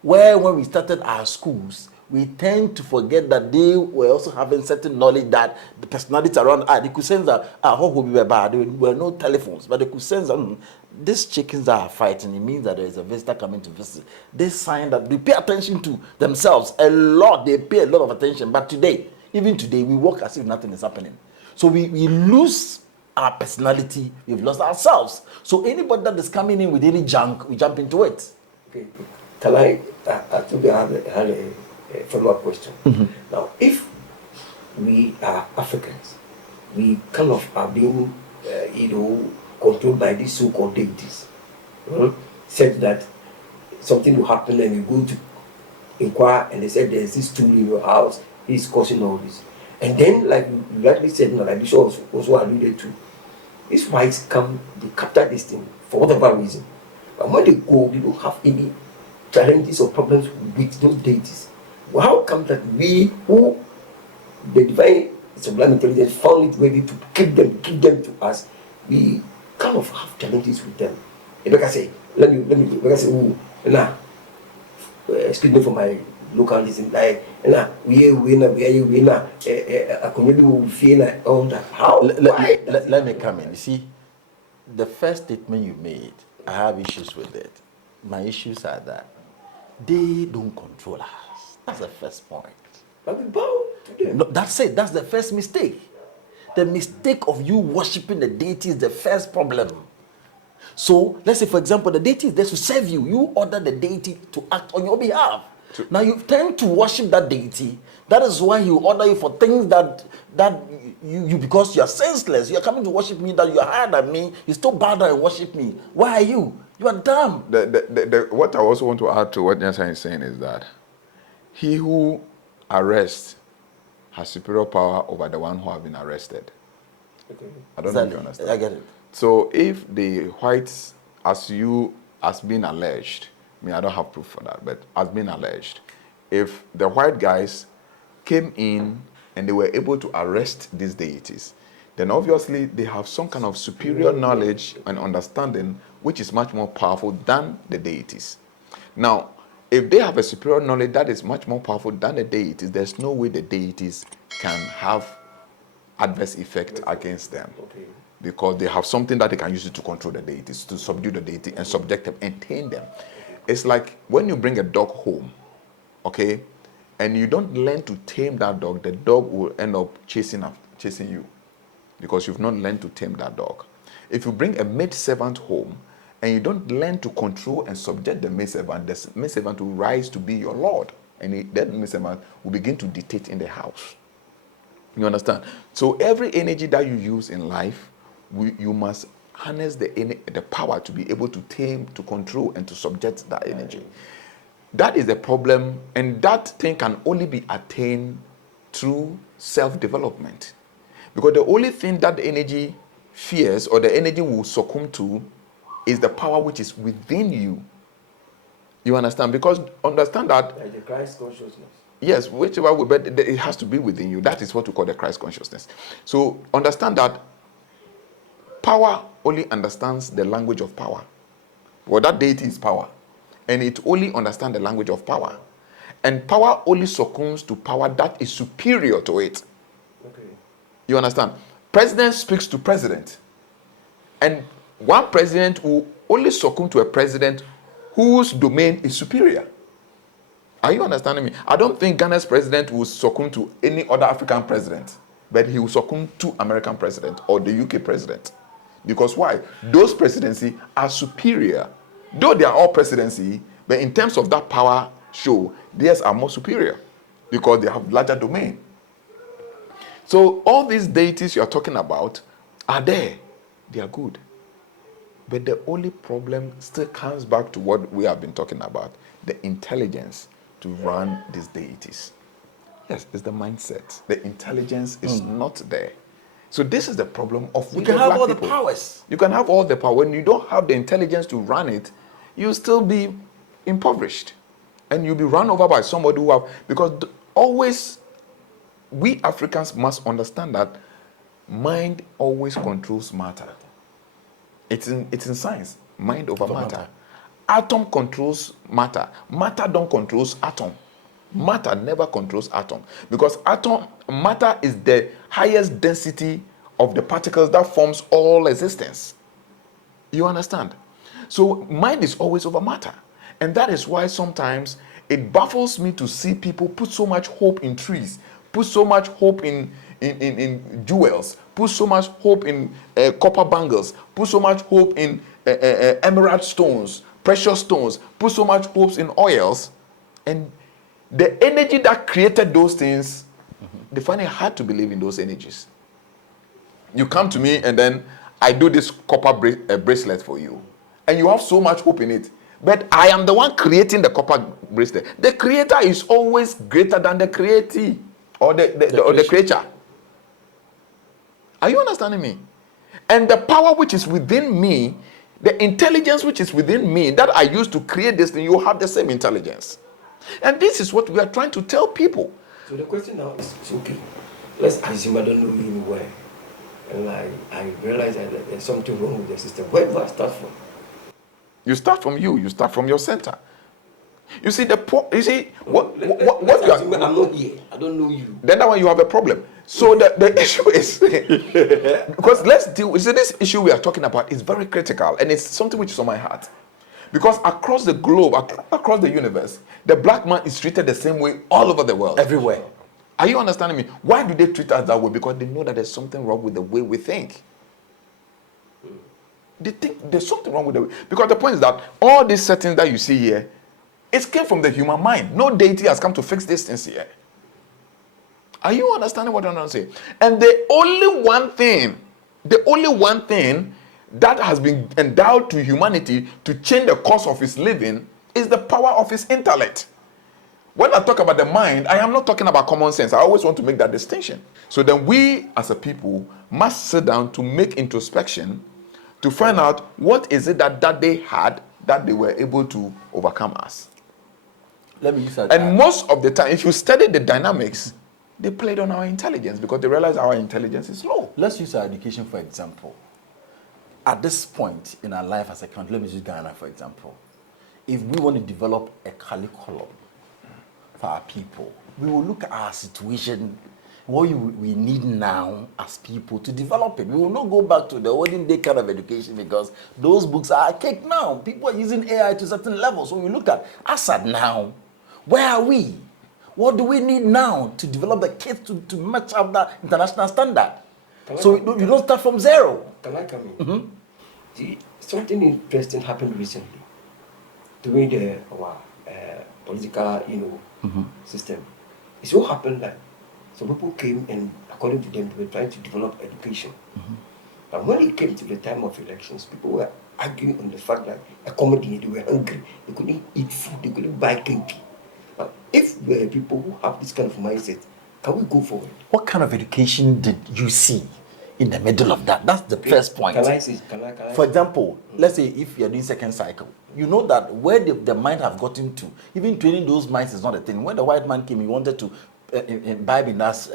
Where when we started our schools, we tend to forget that they were also having certain knowledge that the personalities around, they could sense that, how will be bad, there were no telephones, but they could sense that these chickens are fighting, it means that there is a visitor coming to visit. This sign that they pay attention to themselves a lot, they pay a lot of attention. But today, even today, we walk as if nothing is happening. So we lose our personality, we've lost ourselves. So anybody that is coming in with any junk, we jump into it. Okay. Can I think I had a follow-up question. Now, if we are Africans, we kind of are being, controlled by these so-called deities. Said that something will happen and you go to inquire and they said there's this tool in your house, it's causing all this. And then, like you rightly said, like this also alluded to, these whites come, they capture this thing for whatever reason. But when they go, they don't have any challenges or problems with those deities. Well, how come that we, who the divine sublime intelligence found it ready to give them to us, we kind of have challenges with them? If I can say, let me say, excuse me for my local listen, like, we a community will feel all that. How? Let me come in. You see, the first statement you made, I have issues with it. My issues are that they don't control us. That's the first point. But we bow to them. No, that's it. That's the first mistake. The mistake of you worshiping the deity is the first problem. So, let's say, for example, the deity is there to serve you. You order the deity to act on your behalf. Now, you tend to worship that deity. That is why he will order you for things that you because you are senseless. You are coming to worship me, that you are higher than me. You still bow down and worship me. Why are you? You are dumb. What I also want to add to what Nyansa is saying is that he who arrests has superior power over the one who have been arrested. Okay. I don't know if you understand. I get it. So if the whites, as being alleged, I don't have proof for that, but as being alleged, if the white guys came in and they were able to arrest these deities, then obviously they have some kind of superior knowledge and understanding which is much more powerful than the deities. Now, if they have a superior knowledge that is much more powerful than the deities, there's no way the deities can have adverse effect against them. Okay. Because they have something that they can use it to control the deities, to subdue the deity and subject them and tame them. It's like when you bring a dog home, okay, and you don't learn to tame that dog, the dog will end up chasing you because you've not learned to tame that dog. If you bring a maidservant home and you don't learn to control and subject the maidservant will rise to be your lord, and that maidservant will begin to dictate in the house. You understand? So every energy that you use in life, you must harness the power to be able to tame, to control, and to subject that energy. That is the problem, and that thing can only be attained through self-development. Because the only thing that the energy fears or the energy will succumb to is the power which is within you. You understand? Because understand that... Like the Christ consciousness. Yes, whichever way, but it has to be within you. That is what we call the Christ consciousness. So understand that power only understands the language of power. Well, that deity is power. And it only understands the language of power. And power only succumbs to power that is superior to it. Okay. You understand? President speaks to president. And one president will only succumb to a president whose domain is superior. Are you understanding me? I don't think Ghana's president will succumb to any other African president, but he will succumb to American president or the UK president. Because why? Those presidency are superior. Though they are all presidency, but in terms of that power show, theirs are more superior because they have larger domain. So all these deities you are talking about are there. They are good. But the only problem still comes back to what we have been talking about, the intelligence to run these deities. Yes, it's the mindset. The intelligence is not there. So this is the problem of you can have all the powers. You can have all the power. When you don't have the intelligence to run it, you'll still be impoverished. And you'll be run over by somebody who have... Because always, we Africans must understand that mind always controls matter. It's in science. Mind over matter. Atom controls matter. Matter don't controls atom. Matter never controls atom, because matter is the highest density of the particles that forms all existence. You understand? So mind is always over matter. And that is why sometimes it baffles me to see people put so much hope in trees, put so much hope in jewels, put so much hope in copper bangles, put so much hope in emerald stones, precious stones, put so much hopes in oils, and the energy that created those things, they find it hard to believe in those energies. You come to me and then I do this copper bracelet for you, and you have so much hope in it. But I am the one creating the copper bracelet. The creator is always greater than the createe or the creature. Are you understanding me? And the power which is within me, the intelligence which is within me that I use to create this thing, you have the same intelligence. And this is what we are trying to tell people. So the question now is okay, let's assume I don't know you anywhere, and I realize that there's something wrong with the system. Where do I start from? You start from you start from your center. You see what you are, I'm not here. I don't know you. Then that one you have a problem. So the issue is because this issue we are talking about is very critical, and it's something which is on my heart. Because across the globe, across the universe, the black man is treated the same way all over the world. Everywhere. Are you understanding me? Why do they treat us that way? Because they know that there's something wrong with the way we think. They think there's something wrong with the way. Because the point is that all these settings that you see here, it came from the human mind. No deity has come to fix these things here. Are you understanding what I'm trying to say? And the only one thing that has been endowed to humanity to change the course of his living is the power of his intellect. When I talk about the mind, I am not talking about common sense. I always want to make that distinction. So then we as a people must sit down to make introspection to find out what is it that they had that they were able to overcome us. Let me use that. And most of the time, if you study the dynamics, they played on our intelligence because they realize our intelligence is low. Let's use our education for example. At this point in our life as a country, let me use Ghana for example. If we want to develop a curriculum for our people, we will look at our situation, what we need now as people to develop it. We will not go back to the olden day kind of education because those books are archaic now. People are using AI to certain levels. So we look at us at now. Where are we? What do we need now to develop the kids to match up that international standard? So you don't start from zero. Can I come in? Mm-hmm. See, something interesting happened recently during the political, system. It so happened that some people came and, according to them, they were trying to develop education. Mm-hmm. And when it came to the time of elections, people were arguing on the fact that they were hungry, they couldn't eat food, they couldn't buy kinky. If we are people who have this kind of mindset, can we go forward? What kind of education did you see in the middle of that? That's the first point. Can I? For example, let's say if you're doing second cycle, you know that where the mind have gotten to, even training those minds is not a thing. When the white man came, he wanted to imbibe in us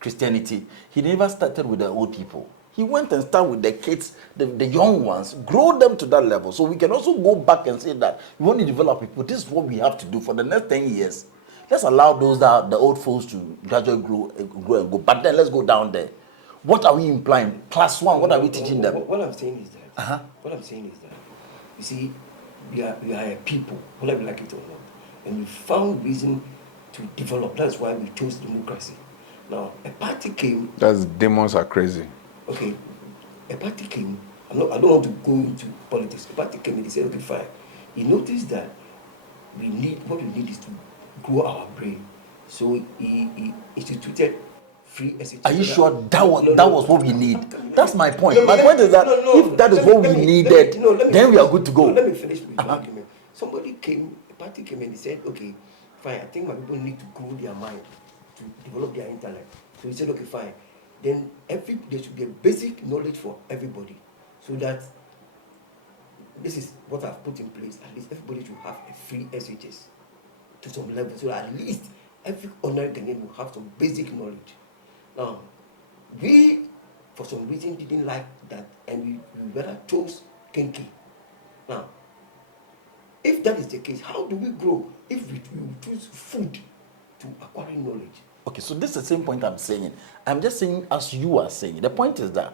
Christianity. He never started with the old people. He went and started with the kids, the young ones, grow them to that level. So we can also go back and say that we want to develop people. This is what we have to do for the next 10 years. Let's allow those that the old folks to gradually grow and go. But then let's go down there. What are we implying? Class 1, what are we teaching them? What I'm saying is that, you see, we are a people, whether we like it or not. And we found reason to develop. That's why we chose democracy. Now, a party came. That's demons are crazy. Okay, a party came. I don't want to go into politics. A party came and he said, okay, fine. He noticed that what we need is to grow our brain. So he instituted free SHS. Are you sure that was what we need? That's my point. My point is that if that is what we needed, then we are good to go. Let me finish with the argument. Somebody came, a party came and he said, okay, fine, I think my people need to grow their mind, to develop their intellect. So he said, okay, fine. Then there should be a basic knowledge for everybody, so that this is what I've put in place. At least everybody should have a free SHS to some level, so that at least every ordinary Ghanaian will have some basic knowledge. Now, we for some reason didn't like that, and we rather chose Kenke. Now, if that is the case, how do we grow if we choose food to acquiring knowledge? Okay, so this is the same point I'm saying. I'm just saying, as you are saying, the point is that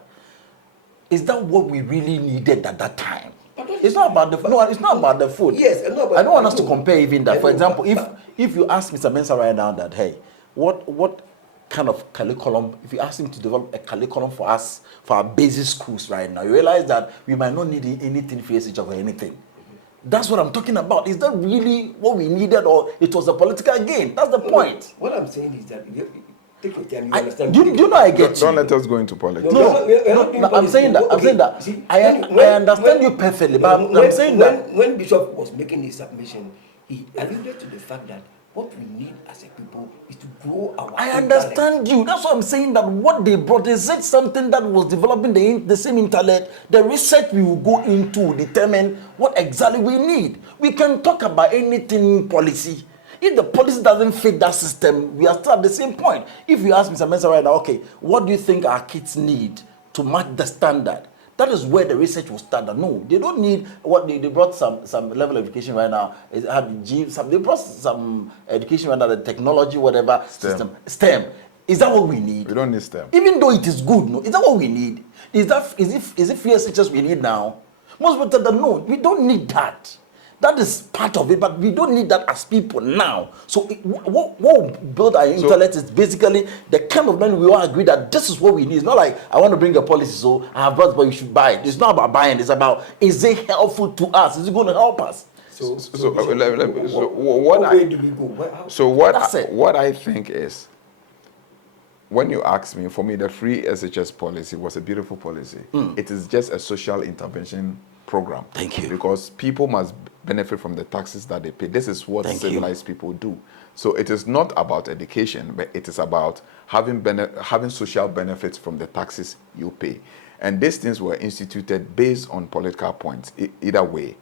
what we really needed at that time? It's not about the no. It's not about the food. Yes, I don't want us to compare even that. For example, if you ask Mr. Mensah right now that, hey, what kind of curriculum? If you ask him to develop a curriculum for us for our basic schools right now, you realize that we might not need anything for SH or anything. That's what I'm talking about. Is that really what we needed, or it was a political gain? That's the point. What I'm saying is that take your time. You understand? Do you know I get Don't you? let us go into politics. No, I'm saying that. See, I understand you perfectly, but I'm saying that when Bishop was making his submission, he alluded to the fact that what we need as a people is to grow our. I understand you. That's what I'm saying, that what they brought, is it something that was developing the same intellect? The research we will go into determine what exactly we need. We can talk about anything policy. If the policy doesn't fit that system, we are still at the same point. If you ask Mr. Mensah right now, okay, what do you think our kids need to match the standard? That is where the research will start. No, they don't need what they brought some level of education right now. They brought some education right now, the technology, whatever system. STEM. Is that what we need? We don't need STEM. Even though it is good, no, is that what we need? Is it free SHS we need now? Most people tell them no, we don't need that. That is part of it, but we don't need that as people now. So what will build our intellect is basically the kind of money we all agree that this is what we need. It's not like I want to bring a policy, so I have brought, but you should buy it. It's not about buying. It's about, is it helpful to us? Is it going to help us? What I think is, when you ask me, for me, the free SHS policy was a beautiful policy. It is just a social intervention program. Thank you. Because people must benefit from the taxes that they pay. This is what civilized people do. So it is not about education, but it is about having social benefits from the taxes you pay. And these things were instituted based on political points. Either way,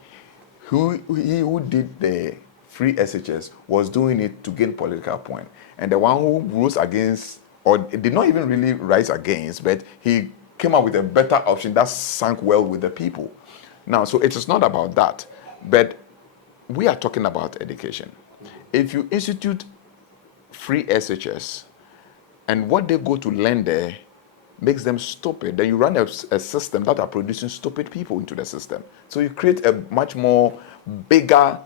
he who did the free SHS was doing it to gain political point. And the one who rose against, or did not even really rise against, but he came up with a better option that sank well with the people. Now, so it is not about that, but we are talking about education. If you institute free SHS and what they go to learn there makes them stupid, then you run a system that are producing stupid people into the system. So you create a much more bigger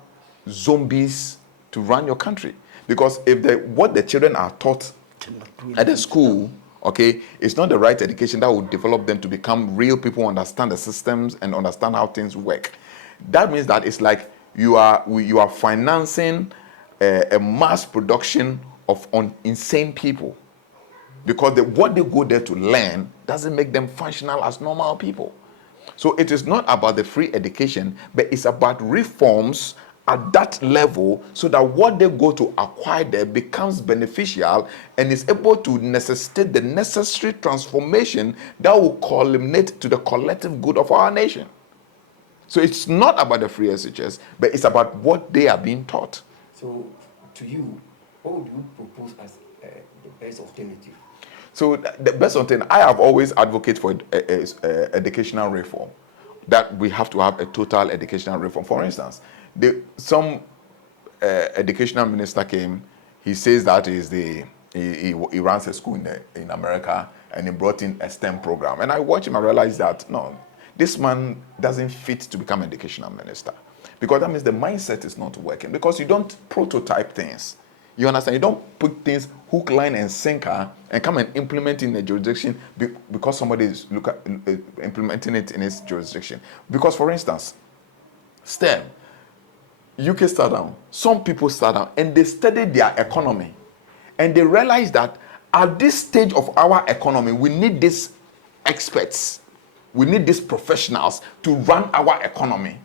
zombies to run your country. Because if what the children are taught at the school, okay, it's not the right education that will develop them to become real people who understand the systems and understand how things work. That means that it's like you are financing a mass production of insane people, because what they go there to learn doesn't make them functional as normal people. So it is not about the free education, but it's about reforms at that level, so that what they go to acquire there becomes beneficial and is able to necessitate the necessary transformation that will culminate to the collective good of our nation. So it's not about the free SHS, but it's about what they are being taught. So to you, what would you propose as the best alternative? So the best alternative, I have always advocated for educational reform, that we have to have a total educational reform. For instance, some educational minister came, he says that he runs a school in America, and he brought in a STEM program. And I watched him, I realized that, no, this man doesn't fit to become an educational minister. Because that means the mindset is not working. Because you don't prototype things. You understand? You don't put things hook, line, and sinker and come and implement in a jurisdiction because somebody is implementing it in its jurisdiction. Because, for instance, STEM, UK start down, some people start down, and they study their economy. And they realize that at this stage of our economy, we need these experts. We need these professionals to run our economy.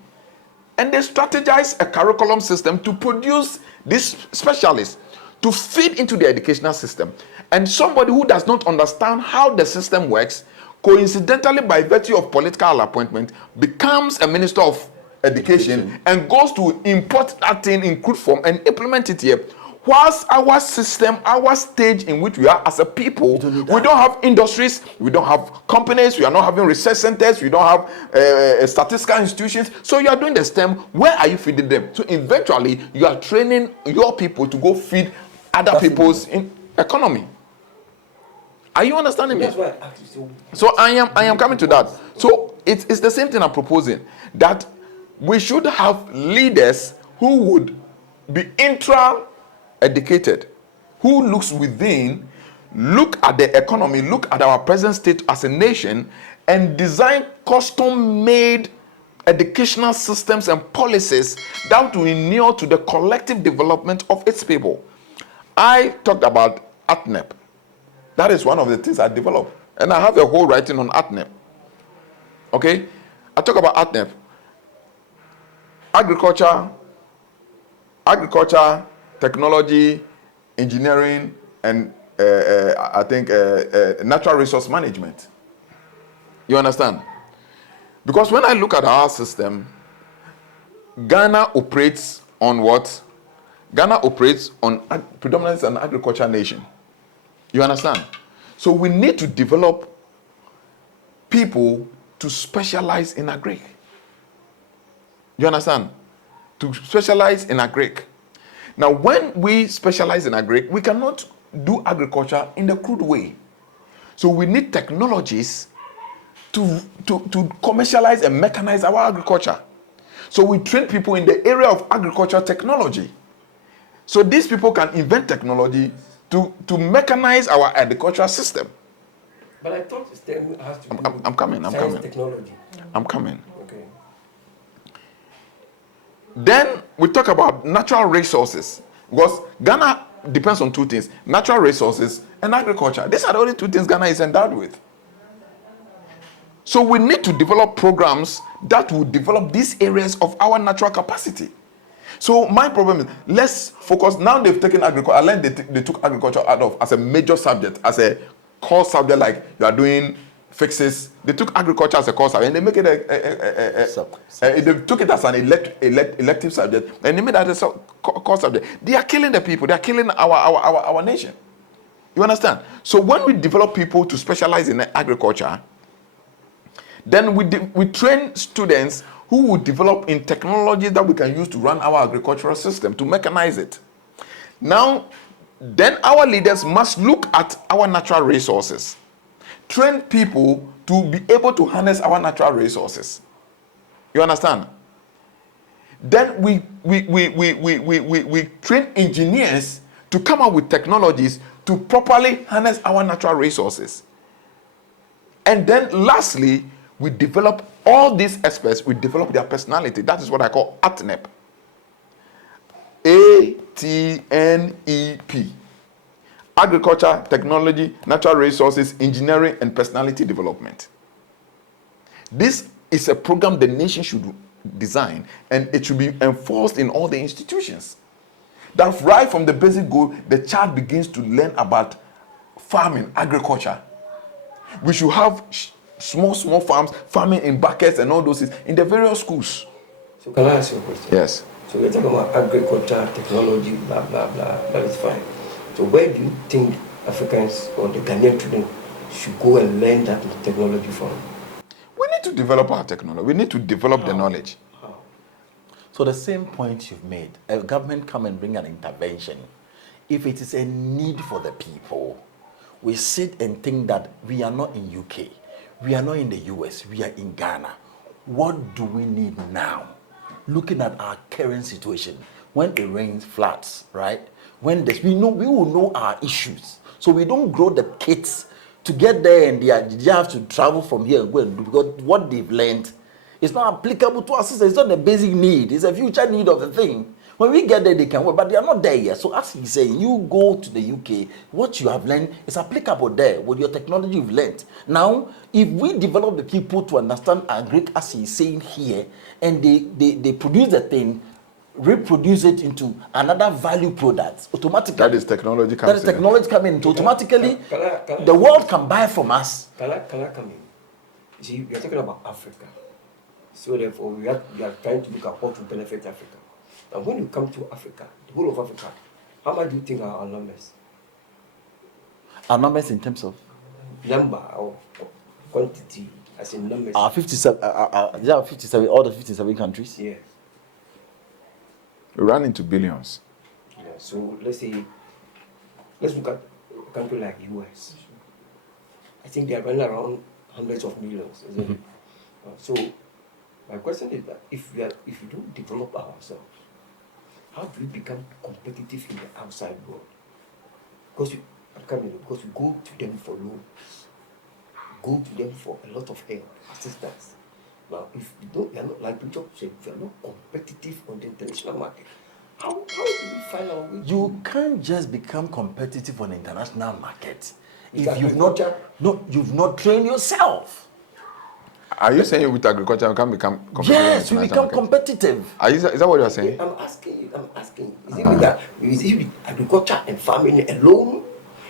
And they strategize a curriculum system to produce these specialists to feed into the educational system. And somebody who does not understand how the system works, coincidentally by virtue of political appointment, becomes a minister of education and goes to import that thing in crude form and implement it here. whilst our system, our stage in which we are as a people, we don't have industries, we don't have companies, we are not having research centers, we don't have statistical institutions. So you are doing the STEM. Where are you feeding them? So eventually, you are training your people to go feed other people's economy. Are you understanding me? That's why I asked you. So I am coming to that. So it's the same thing I'm proposing, that we should have leaders who would be intra-educated, who looks within, look at the economy, look at our present state as a nation, and design custom-made educational systems and policies that will inure to the collective development of its people. I talked about ATNEP. That is one of the things I developed. And I have a whole writing on ATNEP. Okay? I talk about ATNEP. Agriculture, technology, engineering, and natural resource management. You understand? Because when I look at our system, Ghana operates on what? Ghana operates on predominantly an agriculture nation. You understand? So we need to develop people to specialize in agric. You understand? To specialize in agric. Now, when we specialize in agric, we cannot do agriculture in the crude way. So we need technologies to commercialize and mechanize our agriculture. So we train people in the area of agriculture technology. So these people can invent technology to mechanize our agricultural system. But I thought STEM has to do I'm coming. technology. I'm coming. Okay. Then we talk about natural resources, because Ghana depends on two things: natural resources and agriculture. These are the only two things Ghana is endowed with. So we need to develop programs that will develop these areas of our natural capacity. So my problem is, let's focus. Now they've taken agriculture. I learned they took agriculture out of as a major subject, as a core subject, like you are doing fixes. They took agriculture as a core subject and they make it they took it as an elective subject and they made that a core subject. They are killing the people. They are killing our nation. You understand? So when we develop people to specialize in agriculture, then we train students who will develop in technology that we can use to run our agricultural system, to mechanize it. Now, then our leaders must look at our natural resources, train people to be able to harness our natural resources. You understand? Then we train engineers to come up with technologies to properly harness our natural resources. And then lastly, we develop all these experts, we develop their personality. That is what I call ATNEP. ATNEP. Agriculture, technology, natural resources, engineering, and personality development. This is a program the nation should design, and it should be enforced in all the institutions. That right from the basic goal, the child begins to learn about farming, agriculture. We should have small farms, farming in buckets and all those things in the various schools. So can I ask you a question? Yes. So we're talking about agriculture, technology, blah, blah, blah. That is fine. So where do you think Africans or the Ghanaian children should go and learn that technology from? We need to develop our technology. We need to develop the knowledge. How? So the same point you've made, a government come and bring an intervention. If it is a need for the people, we sit and think that we are not in UK, we are not in the US, we are in Ghana. What do we need now? Looking at our current situation, when it rains, floods, right? When there's, we will know our issues. So we don't grow the kids to get there and they have to travel from here and go and do, because what they've learned is not applicable to us. It's not a basic need, it's a future need of the thing. When we get there, they can work, but they are not there yet. So as he's saying, you go to the UK, what you have learned is applicable there with your technology you've learned. Now, if we develop the people to understand agric, as he's saying here, and they produce the thing, reproduce it into another value product, automatically. That is technology coming. That is technology coming into. Automatically, Can the world can buy from us. Can I come in? You see, we are talking about Africa. So therefore, we are trying to look at what will benefit Africa. And when you come to Africa, the whole of Africa, How much do you think our numbers? Our numbers in terms of Number or quantity, as in numbers? our 57, there are 57, all the 57 countries. Yeah. We run into billions. Yeah. So let's look at a country like US. I think they are running around hundreds of millions, isn't it? So my question is that if we don't develop ourselves, how do we become competitive in the outside world? Because you go to them for loans, go to them for a lot of help, assistance. Now, if you are not, like Bishop said, if you are not competitive on the international market, how do we find our way? You can't just become competitive on the international market With if agriculture? you've not trained yourself. Are you saying with agriculture we can become competitive? Yes, you in the become international market? competitive. Is that what you are saying? I'm asking. Is it with agriculture and farming alone?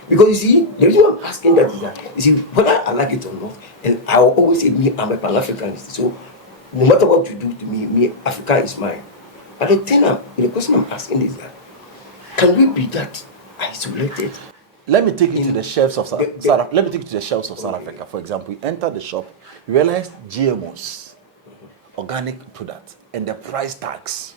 Because you see, the reason I'm asking that is that, you see, whether I like it or not, and I will always say, I'm a Pan-Africanist. So, no matter what you do to me, Africa is mine. But the question I'm asking is that, can we be that isolated? Let me take you to the shelves of Let me take you to the shelves of South Africa. For example, you enter the shop, you realize GMOs, organic products, and the price tags.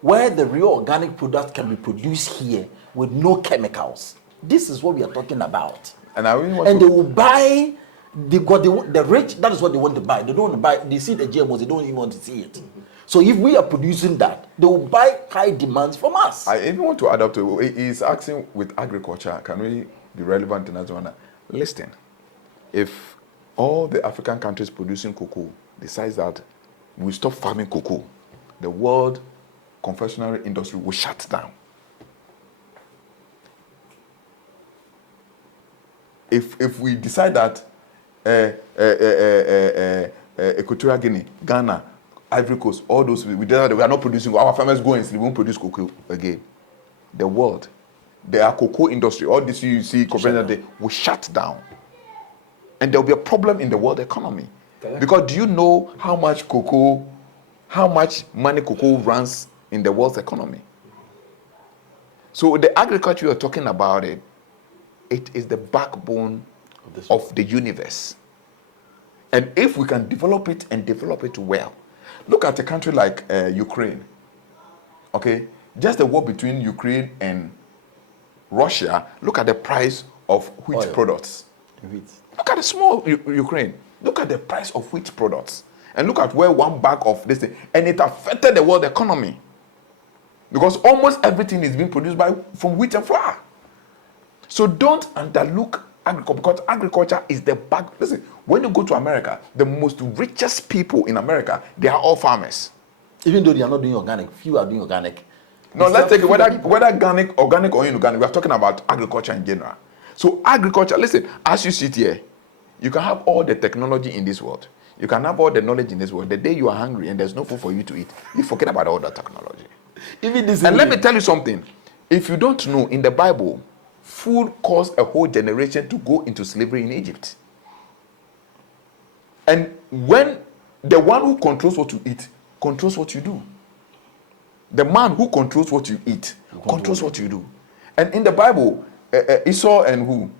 Where the real organic product can be produced here with no chemicals. This is what we are talking about. And I really want And to, they will buy. The rich. That is what they want to buy. They don't want to buy. They see the GMOs. They don't even want to see it. So if we are producing that, they will buy high demands from us. I even want to add up to. He's asking with agriculture, can we be relevant in that one? Listen, if all the African countries producing cocoa decides that we stop farming cocoa, the world confectionery industry will shut down. If we decide that Equatorial Guinea, Ghana, Ivory Coast, all those, we are not producing, our farmers go and sleep, we won't produce cocoa again. The world, their cocoa industry, all this you see, will shut down. And there will be a problem in the world economy. Because do you know how much money cocoa runs in the world's economy? So the agriculture you're talking about, it is the backbone of the universe. And if we can develop it and develop it well, look at a country like Ukraine. Okay, just the war between Ukraine and Russia. Look at the price of wheat products. Look at the small Ukraine. Look at the price of wheat products, and look at where one bag of this thing, and it affected the world economy because almost everything is being produced from wheat and flour. So don't underlook agriculture, because agriculture is the back. Listen, when you go to America, the most richest people in America, they are all farmers. Even though they are not doing organic, few are doing organic. No, let's take it whether organic or inorganic. We are talking about agriculture in general. So agriculture, listen, as you sit here, you can have all the technology in this world. You can have all the knowledge in this world. The day you are hungry and there's no food for you to eat, you forget about all that technology. And let me tell you something. If you don't know, in the Bible, food caused a whole generation to go into slavery in Egypt. And when the one who controls what you eat controls what you do, the man who controls what you eat controls what you do. And in the Bible, Esau and who?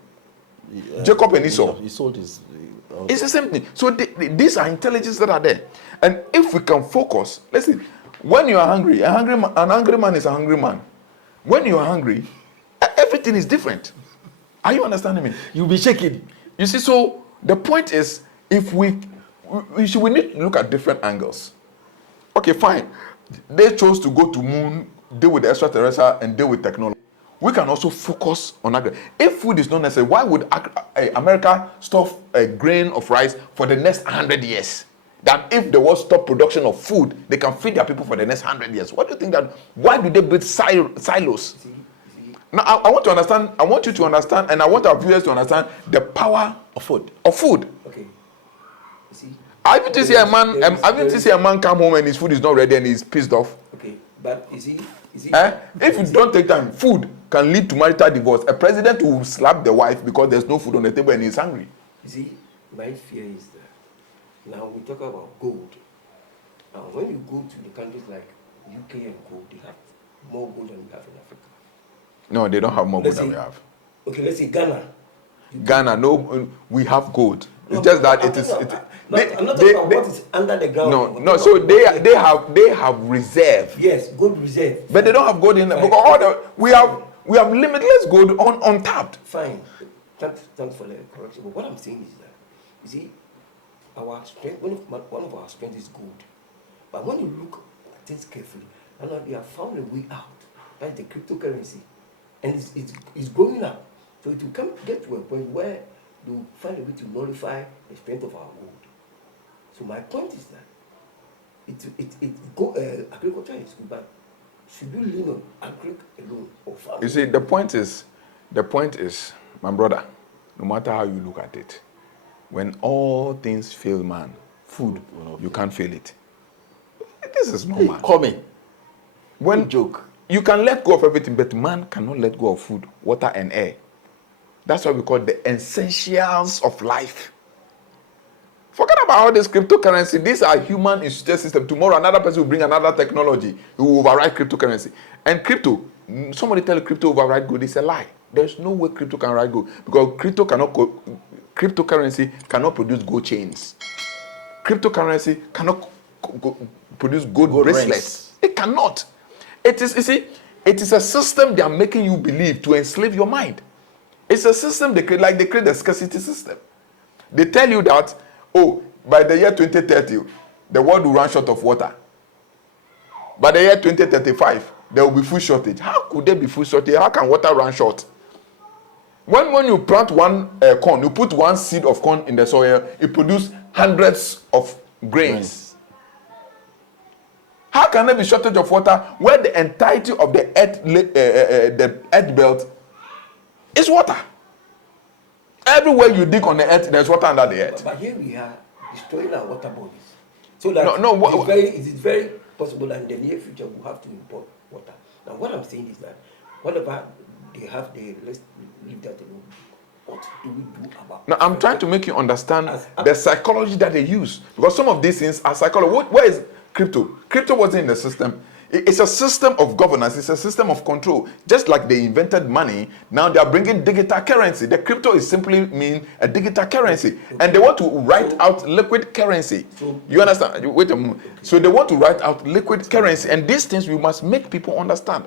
Jacob and Esau. He sold his. It's the same thing. So these are intelligences that are there. And if we can focus, listen, when you are hungry, an angry man is a hungry man. When you are hungry, everything is different. Are you understanding me? You'll be shaking. You see, so the point is, if we need to look at different angles. Okay, fine. They chose to go to moon, deal with the extraterrestrial, and deal with technology. We can also focus on agriculture. If food is not necessary, why would America stop a grain of rice for the next 100 years? That if the world stop production of food, they can feed their people for the next 100 years. What do you think that? Why do they build silos? Now, I want to understand. I want you to understand, and I want our viewers to understand the power Of food. Okay. You see, Haven't you seen a man come home and his food is not ready and he's pissed off? okay, but is he? If you don't take time, food can lead to marital divorce. A president will slap the wife because there's no food on the table and he's hungry. You see, my fear is that now we talk about gold. Now, when you go to the countries like UK and gold, they have more gold than we have in Africa. No, they don't have more gold Let's than say- we have. Okay, let's say Ghana. Ghana, no, we have gold. No, It's just that I'm it is. talking It, about- I'm not talking about what is under the ground. no, I'm no. talking So about what they have reserve, Yes, gold reserve. but they don't have gold in them. Fine. Because we have limitless gold untapped. Fine. Thanks for the correction. But what I'm saying is that, you see, our strength, one of our strengths is gold. But when you look at things carefully, and now they have found a way out. That's the cryptocurrency. And it's growing up. So it will get to a point where you find a way to nullify the strength of our gold. So my point is that agriculture is good, but should you lean on agric alone or farming? You see, the point is, my brother, no matter how you look at it, when all things fail man, food, you can't fail it. This is normal. Call me. When Good joke. you can let go of everything, but man cannot let go of food, water, and air. That's what we call the essentials of life. Forget about all this cryptocurrency. These are human instituted systems. Tomorrow, another person will bring another technology. It will override cryptocurrency. And crypto, somebody tell you crypto override gold, it's a lie. There's no way crypto can override gold because cryptocurrency cannot produce gold chains. Cryptocurrency cannot produce gold bracelets. Rings. It cannot. It is, you see, it is a system they are making you believe to enslave your mind. It's a system they create, like they create the scarcity system. They tell you that, oh, by the year 2030, the world will run short of water. By the year 2035, there will be food shortage. How could there be food shortage? How can water run short? When you plant one corn, you put one seed of corn in the soil, it produces hundreds of grains. How can there be shortage of water where the entirety of the earth belt is water? Everywhere you dig on the earth, there's water under the earth. But here we are destroying our water bodies. So that it is very possible that in the near future we'll have to import water. Now what I'm saying is that whatever let's leave that alone. What do we do about? Now I'm trying to make you understand the psychology that they use. Because some of these things are psychology. Where is crypto? Crypto wasn't in the system. It's a system of governance. It's a system of control. Just like they invented money, now they are bringing digital currency. The crypto is simply mean a digital currency. And they want to write out liquid currency. You understand? Wait a moment. So they want to write out liquid currency. And these things we must make people understand.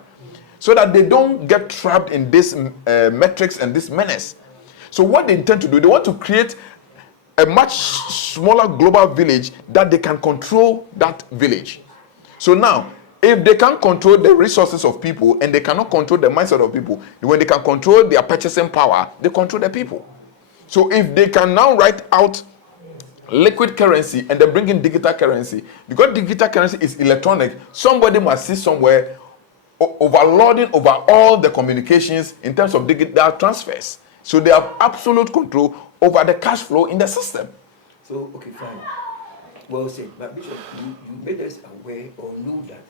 So that they don't get trapped in this metrics and this menace. So what they intend to do, they want to create a much smaller global village that they can control that village. So now, if they can't control the resources of people and they cannot control the mindset of people, when they can control their purchasing power, they control the people. So if they can now write out liquid currency and they bring in digital currency, because digital currency is electronic, somebody must sit somewhere overloading over all the communications in terms of digital transfers. So they have absolute control over the cash flow in the system. So, okay, fine. Well said. But Bishop, you made us aware or know that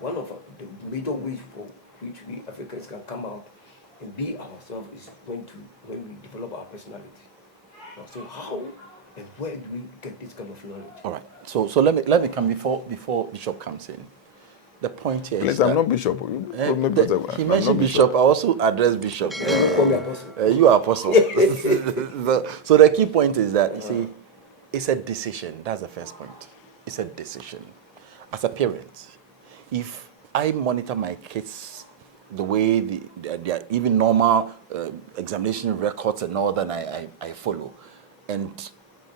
one of the major ways for which we Africans can come out and be ourselves is when we develop our personality. So how and where do we get this kind of knowledge? All right. So let me come before Bishop comes in. The point here is I'm that, not Bishop. He mentioned Bishop. I also address Bishop. Call me apostle. You are apostle. So the key point is that, you see, it's a decision. That's the first point. It's a decision. As a parent, if I monitor my kids the way they are, even normal examination records and all that I follow, and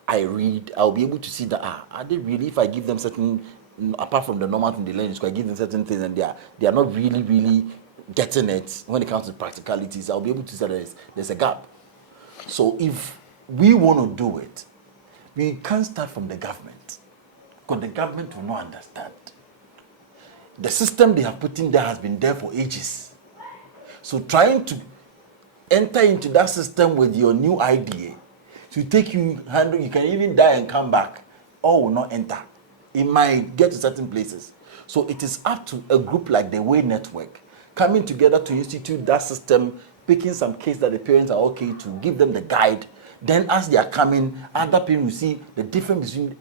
I read, I'll be able to see that, are they really, if I give them certain, apart from the normal thing they learn in school, I give them certain things and they are not really getting it when it comes to practicalities, I'll be able to see that there's a gap. So if we want to do it, we can't start from the government, because the government will not understand. The system they have put in there has been there for ages. So trying to enter into that system with your new idea to take you 100, you can even die and come back, or will not enter. It might get to certain places. So it is up to a group like the Way Network coming together to institute that system, picking some case that the parents are okay to give them the guide. Then as they are coming, other parents will see the difference between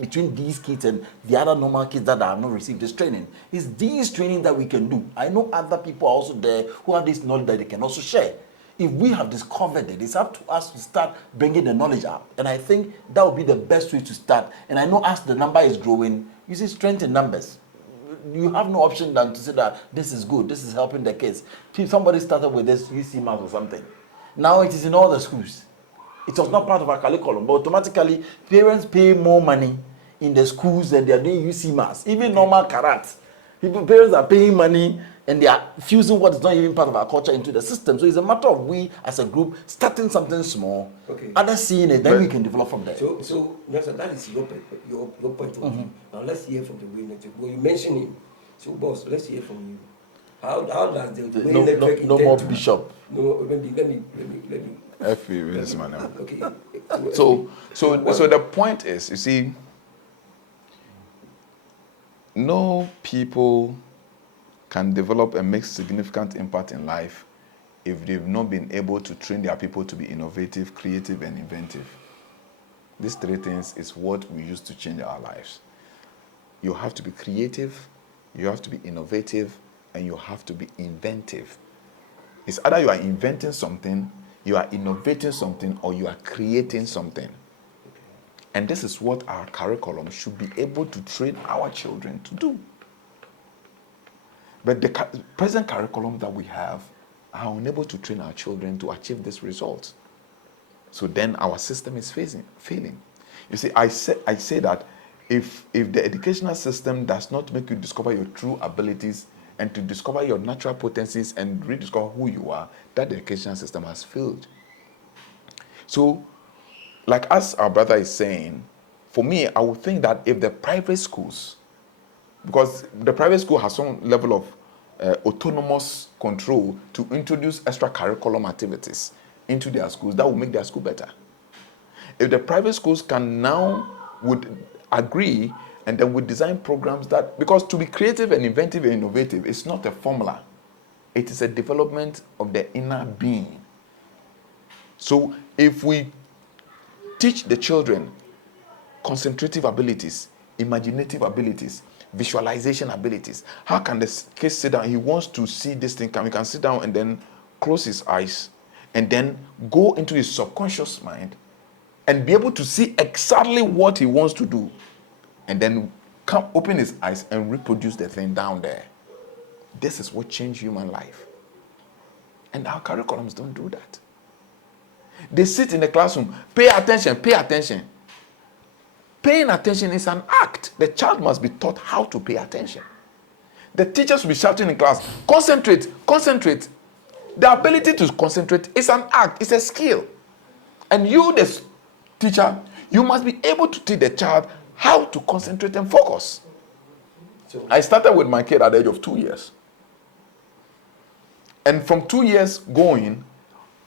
between these kids and the other normal kids that have not received this training. It's these training that we can do. I know other people are also there who have this knowledge that they can also share. If we have discovered it, it's up to us to start bringing the knowledge up. And I think that would be the best way to start. And I know as the number is growing, you see strength in numbers. You have no option than to say that this is good, this is helping the kids. Somebody started with this UC Maths or something. Now it is in all the schools. It was not part of our curriculum, but automatically parents pay more money in the schools than they are doing UC Maths. Even normal karate. Parents are paying money and they are fusing what is not even part of our culture into the system. So it's a matter of we as a group starting something small, others seeing it, then we can develop from there. So Nelson, that is your point of view. Now let's hear from the Way Network. Well, you mentioned him. So boss, let's hear from you. How does the Way Network no more Bishop. No, let me. Okay. So the point is, you see, no people can develop and make significant impact in life if they've not been able to train their people to be innovative, creative, and inventive. These three things is what we use to change our lives. You have to be creative, you have to be innovative, and you have to be inventive. It's either you are inventing something, you are innovating something, or you are creating something. And this is what our curriculum should be able to train our children to do. But the present curriculum that we have are unable to train our children to achieve this result. So then our system is failing. You see, I say that if the educational system does not make you discover your true abilities and to discover your natural potencies and rediscover who you are, that educational system has failed. So, like as our brother is saying, for me, I would think that if the private schools, because the private school has some level of autonomous control to introduce extracurriculum activities into their schools, that will make their school better. If the private schools would agree and then would design programs that, because to be creative and inventive and innovative is not a formula. It is a development of the inner being. So if we teach the children concentrative abilities, imaginative abilities, visualization abilities, how can the kid sit down? He wants to see this thing. He can sit down and then close his eyes and then go into his subconscious mind and be able to see exactly what he wants to do and then open his eyes and reproduce the thing down there. This is what changed human life. And our curriculums don't do that. They sit in the classroom, pay attention. Paying attention is an act. The child must be taught how to pay attention. The teachers will be shouting in class, concentrate. The ability to concentrate is an act, it's a skill. And you, the teacher, you must be able to teach the child how to concentrate and focus. So I started with my kid at the age of 2 years. And from 2 years going,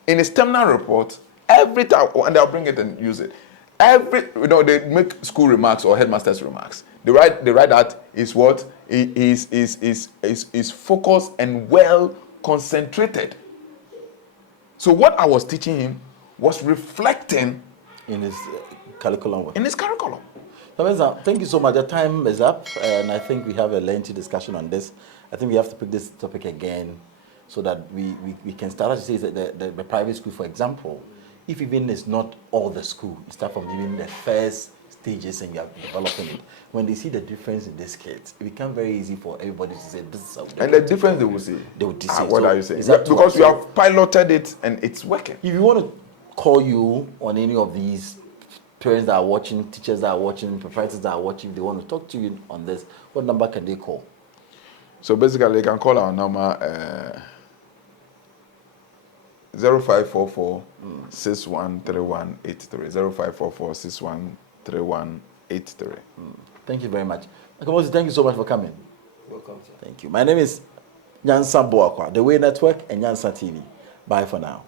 in his terminal report, every time, and they'll bring it and use it. They make school remarks or headmaster's remarks. They write that is what is focused and well concentrated. So what I was teaching him was reflecting in his curriculum. Thank you so much. The time is up, and I think we have a lengthy discussion on this. I think we have to pick this topic again so that we can start to say that the private school, for example, if even it's not all the school, you start from even the first stages and you are developing it. When they see the difference in these kids, it becomes very easy for everybody to say this is how. And the difference they will see. They will see. What are you saying? Because you have piloted it and it's working. If you want to call you on any of these parents that are watching, teachers that are watching, proprietors that are watching, if they want to talk to you on this, what number can they call? So basically, they can call our number 0544 613183. 0544 613183. Thank you very much. Akamosi, thank you so much for coming. Welcome, sir. Thank you. My name is Nyansa Boakwa, The Way Network and Nyansa TV. Bye for now.